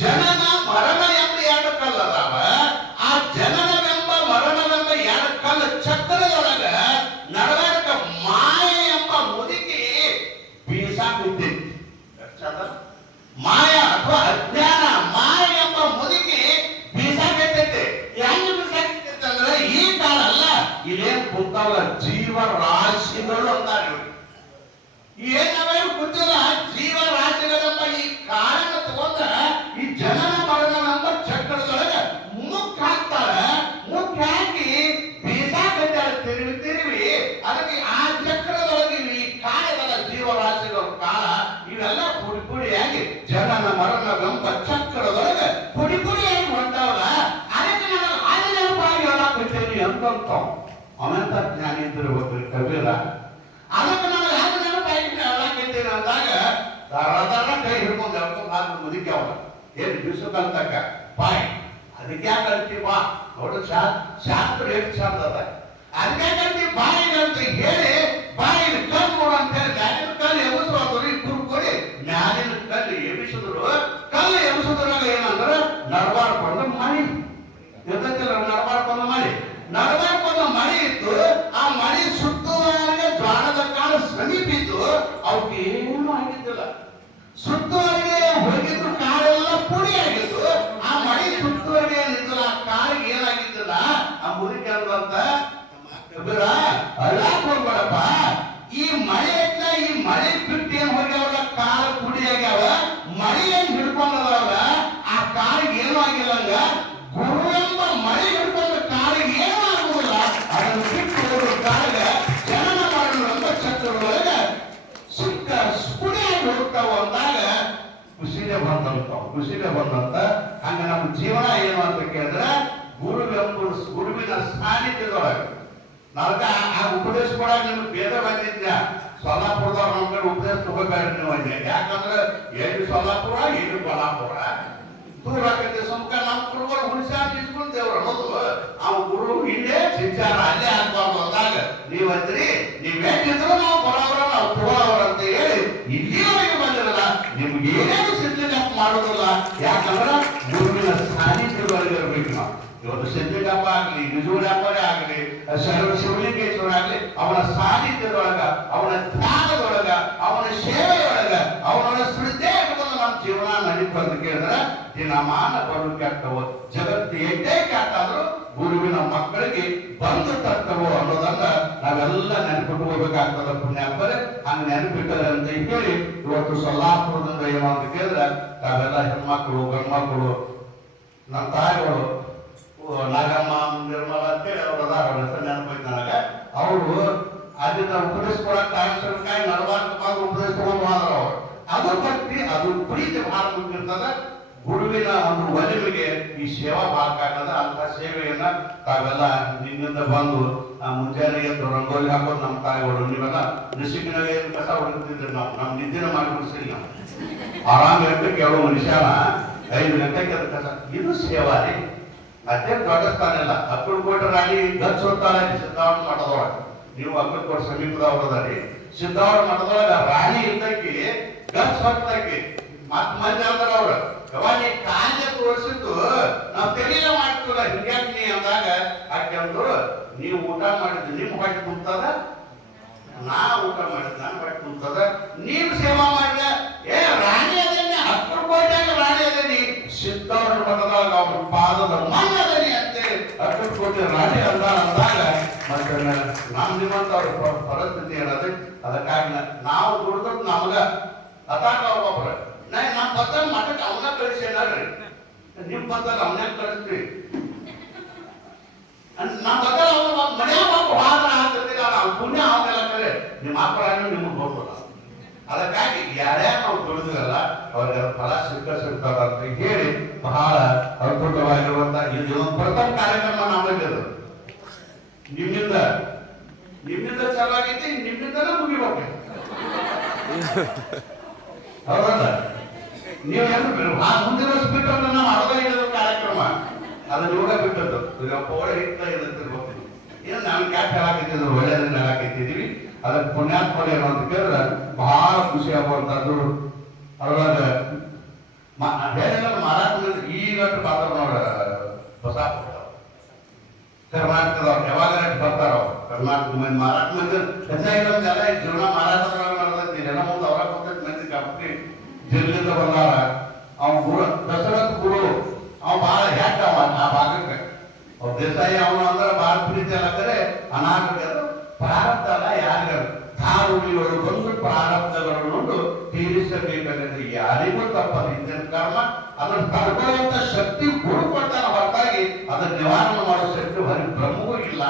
ಜನನ ಮರಣ ಎಂಬ ಎರಡು ಕಲ್ಲದಾವ. ಆ ಜನನವೆಂಬ ಮರಣವೆಂಬ ಎರಡು ಕಲ್ಲ ಚಕ್ರದೊಳಗ ನಡವರ್ಕ ಮಾಯ ಎಂಬ ಮುದುಕಿ ಬೀಸಾಕೈತಿ. ಮಾಯ ಅಥವಾ ಅಜ್ಞಾನ ಮಾಯ ಎಂಬ ಮುದುಕಿ ಬೀಸಾಕೈತೈತಿ. ಹೆಂಗ್ ಬೀಸಾಕೈತಿ ಅಂದ್ರೆ ಈ ಕಾಲ ಅಲ್ಲ ಇದೇನ್ ಕುಂತಾವಲ್ಲ ಜೀವರಾಶಿಗಳು ಅಂತಾರೆ ಇವ್ರು. ಏನವೇ ಗೊತ್ತಿಲ್ಲ ಜೀವರಾಶಿಗಳೆಂಬ ಈ ಕಾರಣ ತಗೊಂಡ ಈ ಜನನ ಮರಣವೆಂಬ ಚಕ್ರದೊಳಗೆ ಮುಖ ಹಾಕ್ತಾರ. ಮುಖ ಹಾಕಿ ಬೀಸಾಕೈತಾರ ತಿರುವಿ ತಿರುವಿ ಅದಕ್ಕೆ ಆ ಚಕ್ರದೊಳಗೆ ಈ ಕಾಲದ ಜೀವರಾಶಿಗಳ ಕಾಲ ಇವೆಲ್ಲ ಪುಡಿ ಪುಡಿಯಾಗಿ ಜನನ ಮರಣವೆಂಬ ಚಕ್ರದೊಳಗೆ ಪುಡಿ ಪುಡಿಯಾಗಿ ಹೊಂಟಾವಲ್ಲ ಅದಕ್ಕೆ ನಾನು ಆದಿನವಾಗಿ ಹೇಳಾಕತ್ತೇನೆ ಅಂತಂತಾವ. ಅವಂತ ಜ್ಞಾನಿ ಇದ್ದಿರ್ಬೇಕು ಕಬೀರ. ಅದಕ್ಕೆ ನಾನು ಯಾಕೆ ನೆನಪಾಗಿ ಹೇಳಾಕತ್ತೇನೆ ಅಂದಾಗ ದರ ಕೈ ಹಿಡ್ಕೊಂಡು ಎಳ್ಕೊಂಡು ಮುದುಕಿ ಅವನ ಏನ್ ಬಿಸು ಕಲ್ತಕ್ಕ ಬಾಯ್ ಅದಕ್ಕೆ ಯಾಕೆ ಅಂತೀವಿ ಬಾ ನೋಡು ಶಾಸ್ತ್ರ ಎಷ್ಟು ಚಂದ ಅದ ಅದಕ್ಕೆ ಯಾಕಂತೀವಿ ಬಾಯಿ ಅಂತ ಹೇಳಿ ಬಾಯಿನ ಕಲ್ಲು ನೋಡು ಅಂತ ಹೇಳಿ ಮ್ಯಾಲಿನ ಕಲ್ಲು ಎಬ್ಬಿಸುವಂತವ್ರು ಕುರ್ಕೊಡಿ ಮ್ಯಾಲಿನ ಕಲ್ಲು ಎಬ್ಬಿಸಿದ್ರು. ಕಲ್ಲು ಎಬ್ಬಿಸೋದ್ರಾಗ ಏನಂದ್ರೆ ನಡಬಾರ್ಕೊಂಡು ಮಳಿ ಇರ್ತೈತಿಲ್ಲ ನಡಬಾರ್ಕೊಂಡು ಮಳಿ ನಡಬಾರ್ಕೊಂಡು ಮಳಿ ಇತ್ತು. ಆ ಮಳಿ ಸುತ್ತುವರೆಗೆ ಜ್ವಾಳದ ಕಾಳು ಸಮೀಪಿತ್ತು ಅವ್ರಿಗೆ ಏನೂ ಆಗಿದ್ದಿಲ್ಲ. ಸುತ್ತುವರೆಗೆ ಹೋಗಿದ್ರು ಕಾಳೆಲ್ಲ ಪುಡಿ ಆಗಿತ್ತು. ಆ ಮಳಿ ಸುತ್ತುವರೆಗೆ ಏನಿತ್ತು ಆ ಕಾಳಿಗೆ ಏನಾಗಿದ್ದಿಲ್ಲ. ಆ ಮುದುಕಿ ಅಂತ ಕಬೀರ ಅಳ್ಳಾಕ್ ಹೋಗ್ಬೇಡಪ್ಪ ಈ ಮಳೆ ಐತ್ಲ ಈ ಮಳೆ ಬಿಟ್ಟು ಏನ್ ಹೋಗ್ಯಾವಲ್ಲ ಕಾಳು ಪುಡಿ ಆಗ್ಯಾವ ಮಳಿ ಏನ್ ಹಿಡ್ಕೊಂಡದವಲ್ಲ ಆ ಕಾಳಿಗೆ ಏನೂ ಆಗಿಲ್ಲಂಗ ಗುರು ಎಂಬ ಮಳೆ ಹಿಡ್ಕೊಂಡ ಕಾಳಿಗೆ ಏನೂ ಆಗುದಿಲ್ಲ. ಅದನ್ನು ಬಿಟ್ಟು ಹೋಗುವ ಕಾಳಿಗೆ ಜನನ ಮರಣ ಚಕ್ರದೊಳಗೆ ಸಿಕ್ಕ ಪುಡಿಯಾಗಿ ಹೋಗ್ತಾವ ಅಂದಾಗ ಖುಷಿನೇ ಬಂದಂತ. ಹಂಗ ನಮ್ಮ ಜೀವನ ಏನು ಅಂತ ಕೇಳಿದ್ರೆ ಗುರುವಿನ ಸಾನ್ನಿಧ್ಯದೊಳಗೆ ನಾಲ್ಕ ಆ ಉಪದೇಶ ಕೊಡಾಗ ನಿಮ್ಗೆ ಭೇದ ಬಂದಿದ್ದ ಸೊಲ್ಲಾಪುರದವ್ರು ನಮ್ಮ ಕಡೆ ಉಪದೇಶ ತಗೋಬೇಡ್ರಿ ನೀವು ಅಂದೆ. ಯಾಕಂದ್ರೆ ಏನು ಸೊಲ್ಲಾಪುರ ಏನು ಕೊಲ್ಲಾಪುರ ದೂರ ಆಕೈತಿ. ಸುಮ್ಕ ನಮ್ಮ ಗುರುಗಳು ಹುಣಸಾರ ನಿಂತ್ಕೊಂಡು ದೇವ್ರು ಅನ್ನೋದು ಅವ್ ಗುರು ಇಲ್ಲೇ ಸಂಚಾರ ಅಲ್ಲೇ ಆಗ್ಬಾರ್ದು ಅಂದಾಗ ನೀವ್ ಅಂದ್ರಿ ನೀವ್ ಹೆಂಗಿದ್ರು ನಾವು ಬರೋವ್ರ ನಾವು ತಗೋವ್ರ ಅಂತ ಹೇಳಿ ಇಲ್ಲಿವರೆಗೆ ಬಂದಿರಲ್ಲ. ನಿಮ್ಗೆ ಏನೇನು ಸಿದ್ಧಗಪ್ಪ ಮಾಡೋದಿಲ್ಲ. ಯಾಕಂದ್ರೆ ಗುರುವಿನ ಸಾನ್ನಿಧ್ಯದೊಳಗೆ ಇರ್ಬೇಕು ನಾವು. ಇವತ್ತು ಸಿದ್ಧಗಪ್ಪ ಆಗ್ಲಿ ನಿಜೂರಪ್ಪರೇ ಆಗ್ಲಿ ಶಿವಲಿಂಗೇಶ್ವರ ಆಗ್ಲಿ ಅವನ ಸಾನ್ನಿಧ್ಯದೊಳಗ ಅವನ ಧ್ಯಾನದೊಳಗ ಅವನ ಸೇವೆಯೊಳಗ ಅವನ ಶ್ರದ್ಧೆ ಇಟ್ಕೊಂಡು ನಮ್ಮ ಜೀವನ ನಡೀತು ಅಂತ ಕೇಳಿದ್ರೆ ದಿನಮಾನ ಬರು ಕೆಟ್ಟವು ಜಗತ್ತು ಎಷ್ಟೇ ಕೆಟ್ಟಾದ್ರೂ ಗುರುವಿನ ಮಕ್ಕಳಿಗೆ ಬಂದು ತಟ್ಟವು ಅನ್ನೋದನ್ನ ಎಲ್ಲ ನೆನಪಿಟ್ಕೋಬೇಕಾಗ್ತದ ಪುಣ್ಯಾತ್ಮರೆ. ಹಂಗ ನೆನಪಿಟ್ಟರೆ ಅಂತ ಹೇಳಿ ಇವತ್ತು ಸೊಲ್ಲಾಪುರದಿಂದ ಏನು ಅಂತ ಕೇಳಿದ್ರೆ ತಾವೆಲ್ಲ ಹೆಣ್ಮಕ್ಳು ಗಂಡ್ಮಕ್ಳು ನಮ್ಮ ತಾಯಿಗಳು ನಾಗಮ್ಮ ನಿರ್ಮಲ ಅಂತೇಳಿ ಅವ್ರು ಅದಾರ, ಅವ್ರ ಹೆಸರು ನೆನಪೈತಿ ನನಗೆ. ಅವರು ಅದನ್ನ ಉಪದೇಶಕೊಳಕ್ ಕಾಯಿ ನಡಬಾರ್ದು ಉಪದೇಶ ತಗೊಂಡು ಹೋದ್ರ ಅವರು. ಅದು ಭಕ್ತಿ, ಅದು ಪ್ರೀತಿ ಭಾಳ ಮುಗಿರ್ತದ. ಗುರುವಿನ ಒಂದು ಒಲಿಮೆಗೆ ಈ ಸೇವಾ ಭಾಗದ ಅಂತ ಸೇವೆಯನ್ನ ತಾವೆಲ್ಲ ನಿಮ್ಮಿಂದ ಬಂದು ಮುಂಜಾನೆ ಎದ್ದು ರಂಗೋಲಿ ಹಾಕೋದು ನಮ್ಮ ತಾಯಿಗಳು. ನೀವೆಲ್ಲ ನಸಿಕಿನಾಗ ಏನು ಕಸ ಹೊಡೆದಿದ್ರಿ, ನಾವು ನಿದ್ದಿನ ಮಾಡಿಬಿಡಿಸಿಲ್ಲ. ನಾವು ಆರಾಮ್ ಗಂಟೆಗೆ ಕೇಳೋ ಮನುಷ್ಯನ 5 ಗಂಟೆಗೆ ಅದು ಕಸ. ಇದು ಸೇವಾ ರೀ, ಅದೇ ದೊಡ್ಡ ಸ್ಥಾನ ಇಲ್ಲ. ಅಕ್ಕಲಕೋಟೆ ರಾಣಿ ಗಚ್ ಹೋಗ್ತಾಳೆ ಸಿದ್ದಾವಣ ಮಠದೊಳಗೆ. ನೀವು ಅಕ್ಕಲಕೋಟೆ ಸಮೀಪದವ್ರದರಿ. ಸಿದ್ದಾವಣ ಮಠದೊಳಗ ರಾಣಿ ಇದ್ದಕ್ಕೆ ಗಚ್ ಹೊತ್ತಾಕಿ ಮತ್ ಮಂದಿ ಅಂತಾರ ಅವ್ರು, ಯಾವಾಗ ನೀ ಕಾಂಜೆ ತೋರಿಸಿದ್ದು ನಾವು ತೆಗೆಯ ಮಾಡ್ತೀವಲ್ಲ ಹಿಂಗ್ಯಾಕ್ ನೀ ಅಂದಾಗ ಆಕೆ ಅಂದ್ರು, ನೀವು ಊಟ ಮಾಡಿದ್ದು ನಿಮ್ ಹೊಟ್ಟೆ ತುಂಬತದ, ನಾ ಊಟ ಮಾಡಿದ್ ನನ್ ಹೊಟ್ಟೆ ತುಂಬತದ. ನೀವ್ ಸೇವಾ ಮಾಡಿದ ಏ ರಾಣಿ ಅದೇನಿ, ಅಕ್ಕಲಕೋಟೆಯಾಗ ರಾಣಿ ಅದೇನಿ, ಸಿದ್ದಾವಣ ಮಠದಾಗ ಅವ್ರ ಪಾದದ ಮಣ್ಣು ಅದೇನಿ ಅಂತೇಳಿ ಅಕ್ಕಲಕೋಟೆ ರಾಣಿ ಅಂದಾಗ ಮತ್ತೆ ನಮ್ ನಿಮ್ಮಂತ ಅವ್ರ ಪರಿಸ್ಥಿತಿ ಏನದ. ಅದಕ್ಕಾಗಿ ನಾವು ದುಡ್ದದ್ ನಮಗ ಅತಾಕ ಒಬ್ಬೊಬ್ರ ನಮ್ಮ ಬದ್ದ ಮಠಕ್ಕೆ ಅವನ ಕಳಿಸ್ರಿ, ನಿಮ್ ಬದ್ದಲ್ಲಿ ಅವನೇ ಕಳಿಸ್ತೀವಿ. ನಮ್ಮ ಬದ್ದಲ್ಲಿ ಅವನ ಮನೆಯಾಗ ಹಾದ್ರ ಆಗ್ತಿರ್ತೀರ, ಅವ್ನ ಪುಣ್ಯ ಅವನ್ನೆಲ್ಲ ಕರೆ ನಿಮ್ಮ ಅಪರಾಧ ನಿಮ್ಗೆ ಹೋಗ್ಬೋದ. ಅದಕ್ಕಾಗಿ ಯಾರ್ಯಾರು ನಾವು ದುಡಿದ್ರಲ್ಲ ಅವ್ರಿಗೆ ಫಲ ಸಿಗ್ತದ ಅಂತ ಹೇಳಿ ಬಹಳ ಅದ್ಭುತವಾಗಿರುವಂತ ಇದು ಪ್ರಥಮ ಕಾರ್ಯಕ್ರಮ ನಾವಿದ್ದು ನಿಮ್ಮಿಂದ ಚಾಲಾಗೈತಿ, ನಿಮ್ಮಿಂದಲೇ ಮುಗಿಬೇಕು. ಹೌದಲ್ಲ, ನೀವೇನು ಮುಂದಿನ ವರ್ಷ ಬಿಟ್ಟದ್ದು ನಾವು ಅರ್ಧ ಕಾರ್ಯಕ್ರಮ ಅದನ್ನ ಇವಾಗ ಬಿಟ್ಟದ್ದು. ಈಗ ಪೋಳ ಹಿಟ್ಟ ಇರುತ್ತಿರ್ಬೇಕು. ಏನು ನಾವು ಕ್ಯಾಟ್ ಹೇಳಾಕಿಟ್ಟಿದ್ರು, ಒಳ್ಳೆಯದನ್ನ ಹೇಳಾಕಿಟ್ಟಿದೀವಿ. ಅದಕ್ಕೆ ಪುಣ್ಯಾತ್ಮರು ಏನು ಅಂತ ಕೇಳಿದ್ರೆ ಬಹಳ ಖುಷಿ ಆಗುವಂತದ್ದು. ಅದ್ರಾಗ ಹೇಳಿಲ್ಲ ಮಾರಾಟ ಈಗ ಬರ್ತಾರ ನೋಡ, ಹೊಸ ಕರ್ನಾಟಕದವ್ರು ಯಾವಾಗ ಬರ್ತಾರ ಅವ್ರು. ಕರ್ನಾಟಕ ಮಂದಿ ಮಾರಾಟ ಮಂದಿ ಹೆಚ್ಚಾಗಿರೋದೆಲ್ಲ ಈ ಜೀವನ ಮಾರಾಟದೊಳಗೆ ನಡೆದೈತಿ. ಜನ ಮುಂದೆ ಅವರ ಕೂತೈತಿ ಮಂದಿ ಕಂಪ್ನಿ ಜಿಲ್ಲೆಯಿಂದ ಬಂದಾರ. ಅವ್ನ ಗುರು ದಸರತ್ ಗುರು ಅವ್ ಬಹಳ ಹೆಟ್ಟ ಆ ಭಾಗಕ್ಕೆ. ಅವ್ರ ದೇಸಾಯಿ ಅವನು ಅಂದ್ರೆ ಬಹಳ ಪ್ರೀತಿ ಅಲ್ಲ ಕರೆ ಅನಾಥ ಪ್ರಾರಬ್ಧ ಅಲ್ಲ ಯಾರಿಗಾರ ಕಾರುಣಿಗಳು ಬಂದು ಪ್ರಾರಬ್ಧಗಳನ್ನು ತೀರಿಸಬೇಕಂದ್ರೆ ಯಾರಿಗೂ ತಪ್ಪದ ಹಿಂದಿನ ಕರ್ಮ. ಅದನ್ನು ತಡ್ಕೊಳ್ಳುವಂತ ಶಕ್ತಿ ಗುರು ಕೊಡ್ತಾನ ಹೊರತಾಗಿ ಅದನ್ನ ನಿವಾರಣೆ ಮಾಡೋ ಶಕ್ತಿ ಹೊರಗೆ ಬ್ರಹ್ಮವೂ ಇಲ್ಲ.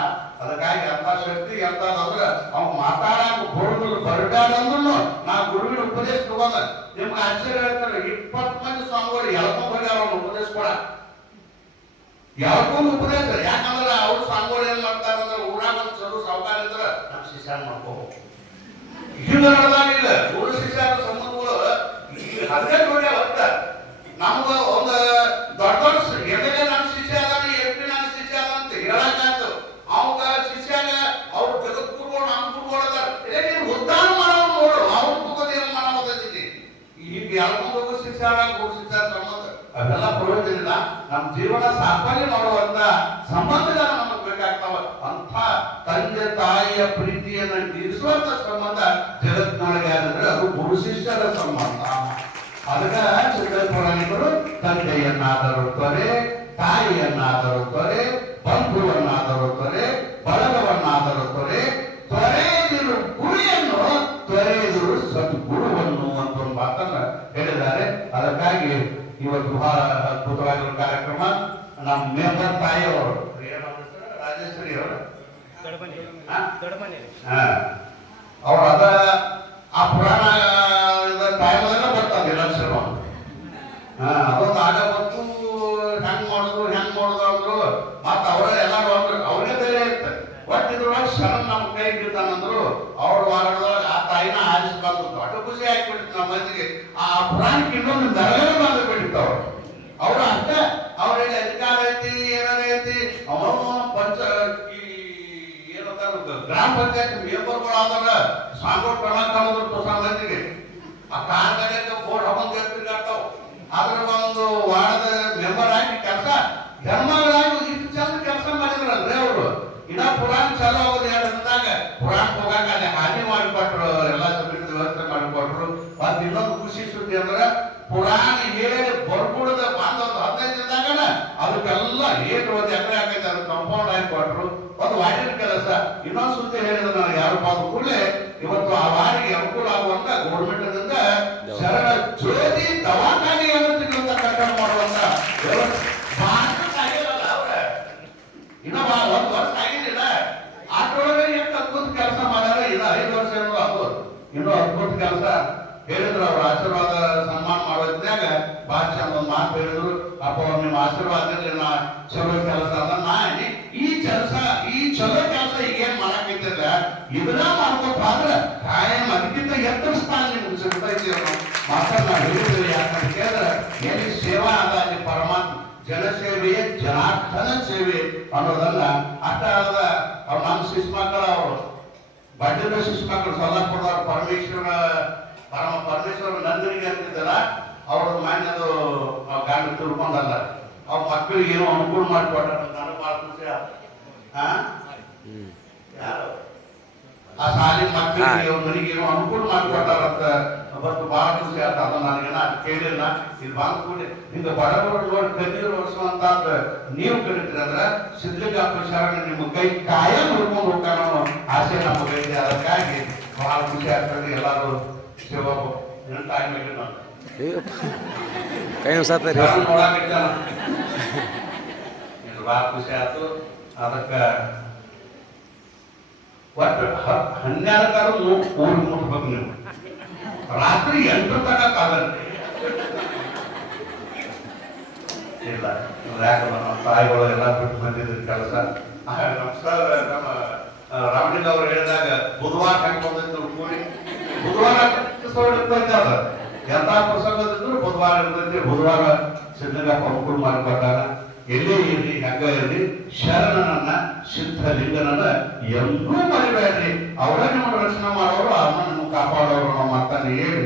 ಅದಕ್ಕಾಗಿ ಅಂತ ಶಕ್ತಿ ಎಂತಂದ್ರೆ ಅವ್ ಮಾತಾಡಕ ಬೋರ್ದು ಬರಗಾಡಂದ್ರು ನಾ ಗುರುವಿನ ಉಪದೇಶ ತಗೊಂಡ ನಿಮ್ಗೆ ಆಶ್ಚರ್ಯ ಹೇಳ್ತಾರೆ. 20 ಮಂದಿ ಸ್ವಾಮಿಗಳು ಎಳ್ಕೊಂಡ್ ಹೋಗ್ಯಾರ ಅವ್ನ ಉಪದೇಶ ಕೊಡ, ಎಳ್ಕೊಂಡ್ ಉಪದೇಶ. ಯಾಕಂದ್ರೆ ಅವ್ರ ಸ್ವಾಮಿಗಳು ಏನ್ ಮಾಡ್ತಾರ ಅಂದ್ರೆ ಊರಾಗ ಒಂದು ಚಲೋ ಸಾವುಕಾರ ಅಂದ್ರೆ ನಮ್ಮ ಶಿಷ್ಯ ಮಾಡ್ಕೋಬೇಕು. ಹಿಂಗ ನಡೆದಾಗಿಲ್ಲ ಗುರು ಶಿಷ್ಯರ ಸಂಬಂಧಗಳು ಅದೇ ನೋಡಿ ಅವತ್ತ ನಮ್ಗ ಒಂದು ದೊಡ್ಡ ದೊಡ್ಡ ಎಮ್ಮೆಲೆ ನನ್ನ ಶಿಷ್ಯ ಅದಾನ, MP ನನ್ನ ಶಿಷ್ಯ ಅದ ಅಂತ ಹೇಳಕ್ಕಾಯ್ತು. ಅವಾಗ ಶಿಷ್ಯಾಗ ಅವ್ರ ಜಗತ್ ಗುರುಗಳು ನಮ್ಮ ಗುರುಗಳು ಅದಾರ. ನೀವು ಉದ್ಧಾರ ಮಾಡೋರು ನೋಡು, ಅವ್ರ ತಗೋದು ಏನ್ ಮಾಡೋದೈತಿ. ಈಗ ಎಳ್ಕೊಂಡು ಹೋಗೋ ಶಿಷ್ಯರ ಗುರು ಶಿಷ್ಯರ ಸಂಬಂಧ ಅವೆಲ್ಲ ಪ್ರಯೋಜನ. ನಮ್ಮ ಜೀವನ ಸಾಫಲ್ಯ ಮಾಡುವಂತ ಸಂಬಂಧಗಳು ನಮಗೆ ಬೇಕಾಗ್ತಾವ. ಅಂತ ತಂದೆ ತಾಯಿಯ ಪ್ರೀತಿಯನ್ನು ತೀರಿಸುವಂತ ಸಂಬಂಧ ಜಗತ್ತಿನೊಳಗೆ ಆದ್ರೆ ಅದು ಗುರು ಶಿಷ್ಯರ ಸಂಬಂಧ. ಅದಕ್ಕ ಸಿದ್ಧ ಪುರಾಣಿಕರು ತಂದೆಯನ್ನಾದರೂ ತೊರೆ, ತಾಯಿಯನ್ನಾದರೂ ತೊರೆ, ಬಂಧುವನ್ನಾದರೂ ತೊರೆ, ಬಳಗವನ್ನಾದರೂ ತೊರೆ, ತೊರೆಯದಿರು ಗುರಿಯನ್ನು ತೊರೆಯದಿರು ಸದ್ಗುರುವನ್ನು ಅಂತ ಒಂದು ಮಾತನ್ನ ಹೇಳಿದ್ದಾರೆ. ಅದಕ್ಕಾಗಿ ಇವತ್ತು ಬಹಳ ಅದ್ಭುತವಾಗಿರುವ ಕಾರ್ಯಕ್ರಮ. ನಮ್ಮ ಮೇಂಬರ್ ತಾಯಿಯವರು ರಾಜೇಶ್ವರಿ ಅವರು ಅವ್ರ ಅದ ಆ ಪುರಾಣ ಟೈಮ್ದಾಗ ಬರ್ತದೆ ಎಲೆಕ್ಷನ್. ಅದೊಂದು ಆಗ ಬಂತು ಹೆಂಗ್ ಮಾಡುದು ಅಂದ್ರು. ಮತ್ತ ಅವರ ಎಲ್ಲಾರು ಅಂದ್ರು ಅವ್ರಿಗೆ ಬೇರೆ ಇರ್ತ ಒಟ್ಟಿದ್ರೊಳಗೆ ಶರಣ್ ನಮ್ಮ ಕೈ ಬಿದ್ದಾನಂದ್ರು. ಅವ್ರ ವಾರದೊಳಗೆ ಆ ತಾಯಿನ ಆರಿಸಿ ಬಂದು ದೊಡ್ಡ ಖುಷಿ ಆಗಿಬಿಟ್ಟಿತ್ತು ನಮ್ಮ ಮಂದಿಗೆ. ಆ ಪುರಾಣಕ್ಕೆ ಇನ್ನೊಂದು ದರಗಡೆ ಬಂದು ಬಿಟ್ಟಿತ್ತು ಅವ್ರು. ಅವ್ರು ಅಷ್ಟ ಅವ್ರಿಗೆ ಅಧಿಕಾರ ಐತಿ ಏನೈತಿ. ಅವನು ಪಂಚ ಗ್ರಾಮ ಪಂಚಾಯತ್ ಮೆಂಬರ್ಗಳು ಆದಾಗ ಸ್ವಾಮಿಗಳು ಕರ್ನಾಟಕ ಹೊಸ ಮಂದಿಗೆ ಆ ಕಾರ್ಯಕ್ಕೆ ಬೋರ್ಡ್ ಹಬ್ಬ ತಿರ್ಗಾಡ್ತಾವ. ಅದ್ರ ಒಂದು ವಾರ್ಡದ ಮೆಂಬರ್ ಆಗಿ ಕೆಲಸ ಹೆಣ್ಮಗಳಾಗಿ ಇಷ್ಟು ಚಂದ ಕೆಲಸ ಮಾಡಿದ್ರಲ್ರಿ ಅವರು. ಇನ್ನ ಪುರಾಣ ಚಾಲು ಆಗೋದು ಅಂದಾಗ ಪುರಾಣ ಹೋಗಾಕ ಅಲ್ಲಿ ಹಾನಿ ಮಾಡಿಕೊಟ್ರು, ಎಲ್ಲ ಸಮಿತಿ ವ್ಯವಸ್ಥೆ ಮಾಡಿಕೊಟ್ರು. ಮತ್ ಇನ್ನೊಂದು ಖುಷಿ ಸುದ್ದಿ ಅಂದ್ರೆ ಪುರಾಣ ಹೇಳಿ ಬರ್ಗುಡದ ಬಂದ ಒಂದು 15 ದಿನದಾಗ ಅದಕ್ಕೆಲ್ಲ ಏಟ್ ಒಂದು ಎಕರೆ ಆಕೈತೆ ಅದು ಕಂಪೌಂಡ್ ಆಗಿ ಕೊಟ್ರು. ಒಂದು ಒಂದು ವಾರ್ಡಿನ ಕೆಲಸ. ಇನ್ನೊಂದು ಸುದ್ದಿ ಹೇಳಿದ್ರೆ ನನಗೆ ಯಾರಪ್ಪ ಆದ ಕೂಡಲೇ ಇವತ್ತು ಆ ವಾರಿಗೆ ಅನುಕೂಲ ಆಗುವಂತ ಗೌರ್ಮೆಂಟ್ದಿಂದ ಶರಣ ಜ್ಯೋತಿ ದವಾಖಾನೆಯನ್ನು ತೆಗೆಯುವಂತ ಕಟ್ಟಡ ಮಾಡುವಂತ ವ್ಯವಸ್ಥೆ ಆಗಿರಲ್ಲ ಅವ್ರ ಇನ್ನ 1 ವರ್ಷ ಆಗಿರಲಿಲ್ಲ. ಅಷ್ಟೊಳಗೆ ಎಷ್ಟು ಅದ್ಭುತ ಕೆಲಸ ಮಾಡ್ಯಾರ. ಇನ್ನ 5 ವರ್ಷ ಅದು ಇನ್ನೂ ಅದ್ಭುತ ಕೆಲಸ ಹೇಳಿದ್ರು. ಅವ್ರ ಆಶೀರ್ವಾದ ಸನ್ಮಾನ ಮಾಡೋದ್ನಾಗ ಭಾಳ ಚಂದ ಒಂದು ಮಾತು ಹೇಳಿದ್ರು. ಅಪ್ಪ ನಿಮ್ಮ ಆಶೀರ್ವಾದದಲ್ಲಿ ನಾ ಚಲೋ ಕೆಲಸ ಅದ ನಾ ಈ ಚಲೋ ಕೆಲಸ ಈಗೇನ್ ಮಾಡಾಕೈತಿಲ್ಲ ಇದನ್ನ ಮಾಡ್ಕೋತಾದ್ರೆ ಕಾಯಂ ಅದಕ್ಕಿಂತ ಎತ್ತರ ಸ್ಥಾನ ನಿಮ್ಗೆ ಸಿಗ್ತೈತಿ ಅನ್ನೋ ಮಾತನ್ನ ಹೇಳಿದ್ರೆ. ಯಾಕಂತ ಕೇಳಿದ್ರೆ ಎಲ್ಲಿ ಸೇವಾ ಅದ ಅಲ್ಲಿ ಪರಮಾತ್ಮ ಜನಸೇವೆಯೇ ಜನಾರ್ದನ ಸೇವೆ ಅನ್ನೋದನ್ನ ಅಷ್ಟ ಅಲ್ಲದ ಅವ್ರ ನಮ್ಮ ಶಿಶುಮಕ್ಕಳು ಅವರು ಬಡ್ಡಿದ ಶಿಶುಮಕ್ಕಳು ಸೊಲ್ಲಾಪುರದವ್ರ ಪರಮೇಶ್ವರ ನಂದನಿಗೆ ಅಂತಿದ್ದಲ್ಲ ಅವ್ರ ಮಾನ್ಯದು ಗಂಡ ತಿಳ್ಕೊಂಡಲ್ಲ ಅವ್ರ ಮಕ್ಕಳಿಗೆ ಏನೋ ಅನುಕೂಲ ಮಾಡಿಕೊಟ್ಟಾರ. ನನಗೆ ಭಾಳ ಖುಷಿ ಆಯ್ತು. ಯಾರು ಆ ಸಾಲಿ ಮಕ್ಕಳಿಗೆ ಮನೆಗೆ ಏನೋ ಅನುಕೂಲ ಮಾಡಿಕೊಟ್ಟಾರಂತ ಬಟ್ ಭಾಳ ಖುಷಿ ಆಯ್ತು. ಅದು ನನಗೇನ ಕೇಳಿಲ್ಲ. ಇಲ್ಲಿ ಬಂದ ಕೂಡಿ ಹಿಂಗ ಬಡವರು ನೋಡಿ ಕಣ್ಣೀರು ವರ್ಷವಂತ ನೀವು ಕರಿತೀರಿ ಅಂದ್ರೆ ಸಿದ್ಧಲಿಂಗಪ್ಪ ಶರಣ ನಿಮ್ಮ ಕೈ ಕಾಯಂ ಹುಡ್ಕೊಂಡು ಹೋಗ್ತಾನ ಅನ್ನೋ ಆಸೆ ನಮಗೈತೆ. ಅದಕ್ಕಾಗಿ ಬಹಳ ಖುಷಿ ಆಗ್ತದೆ. ಎಲ್ಲರೂ ಸೇವಾ ಟೈಮ್ ನಾನು ನೋಡಾಕ ಬಹಳ ಖುಷಿ ಆಯ್ತು. ಅದಕ್ಕೆ ಒಟ್ಟು 12 ಊರಿಗೆ ಮುಟ್ಬೇಕು ನೀವು. ರಾತ್ರಿ 8 ತನಕ ಆಗಲ್ಲ ಇಲ್ಲ. ಯಾಕೆ ನಮ್ಮ ತಾಯಿಗಳು ಎಲ್ಲ ಬಿಟ್ಟು ಬಂದಿದ್ದ ಕೆಲಸ. ನಮ್ಮ ರಾಮಲಿಂಗ ಅವ್ರು ಹೇಳಿದಾಗ ಬುಧವಾರ ಹೆಂಗೆ ಬಂದಿದ್ರು ಕೂಡಿ ಬುಧವಾರ ಇರ್ತೈತೆ. ಅದ ಎಂತ ಪ್ರಸಂಗದಿದ್ರು ಬುಧವಾರ ಇರ್ತೈತಿ. ಬುಧವಾರ ಸಿದ್ಧಲಿಂಗಪ್ಪ ಅನುಕೂಲ ಮಾಡಿಕೊಟ್ಟಾಗ ಎಲ್ಲೇ ಇರಲಿ ಹೆಂಗ ಇರಲಿ ಶರಣನನ್ನ ಸಿದ್ಧಲಿಂಗನನ್ನ ಎಂದೂ ಮರಿಬೇಡ್ರಿ. ಅವರ ನಿಮ್ಮ ರಕ್ಷಣೆ ಮಾಡೋರು ಅವನ್ನ ಕಾಪಾಡೋರು ನಮ್ಮ ಮಾತನ್ನ ಹೇಳಿ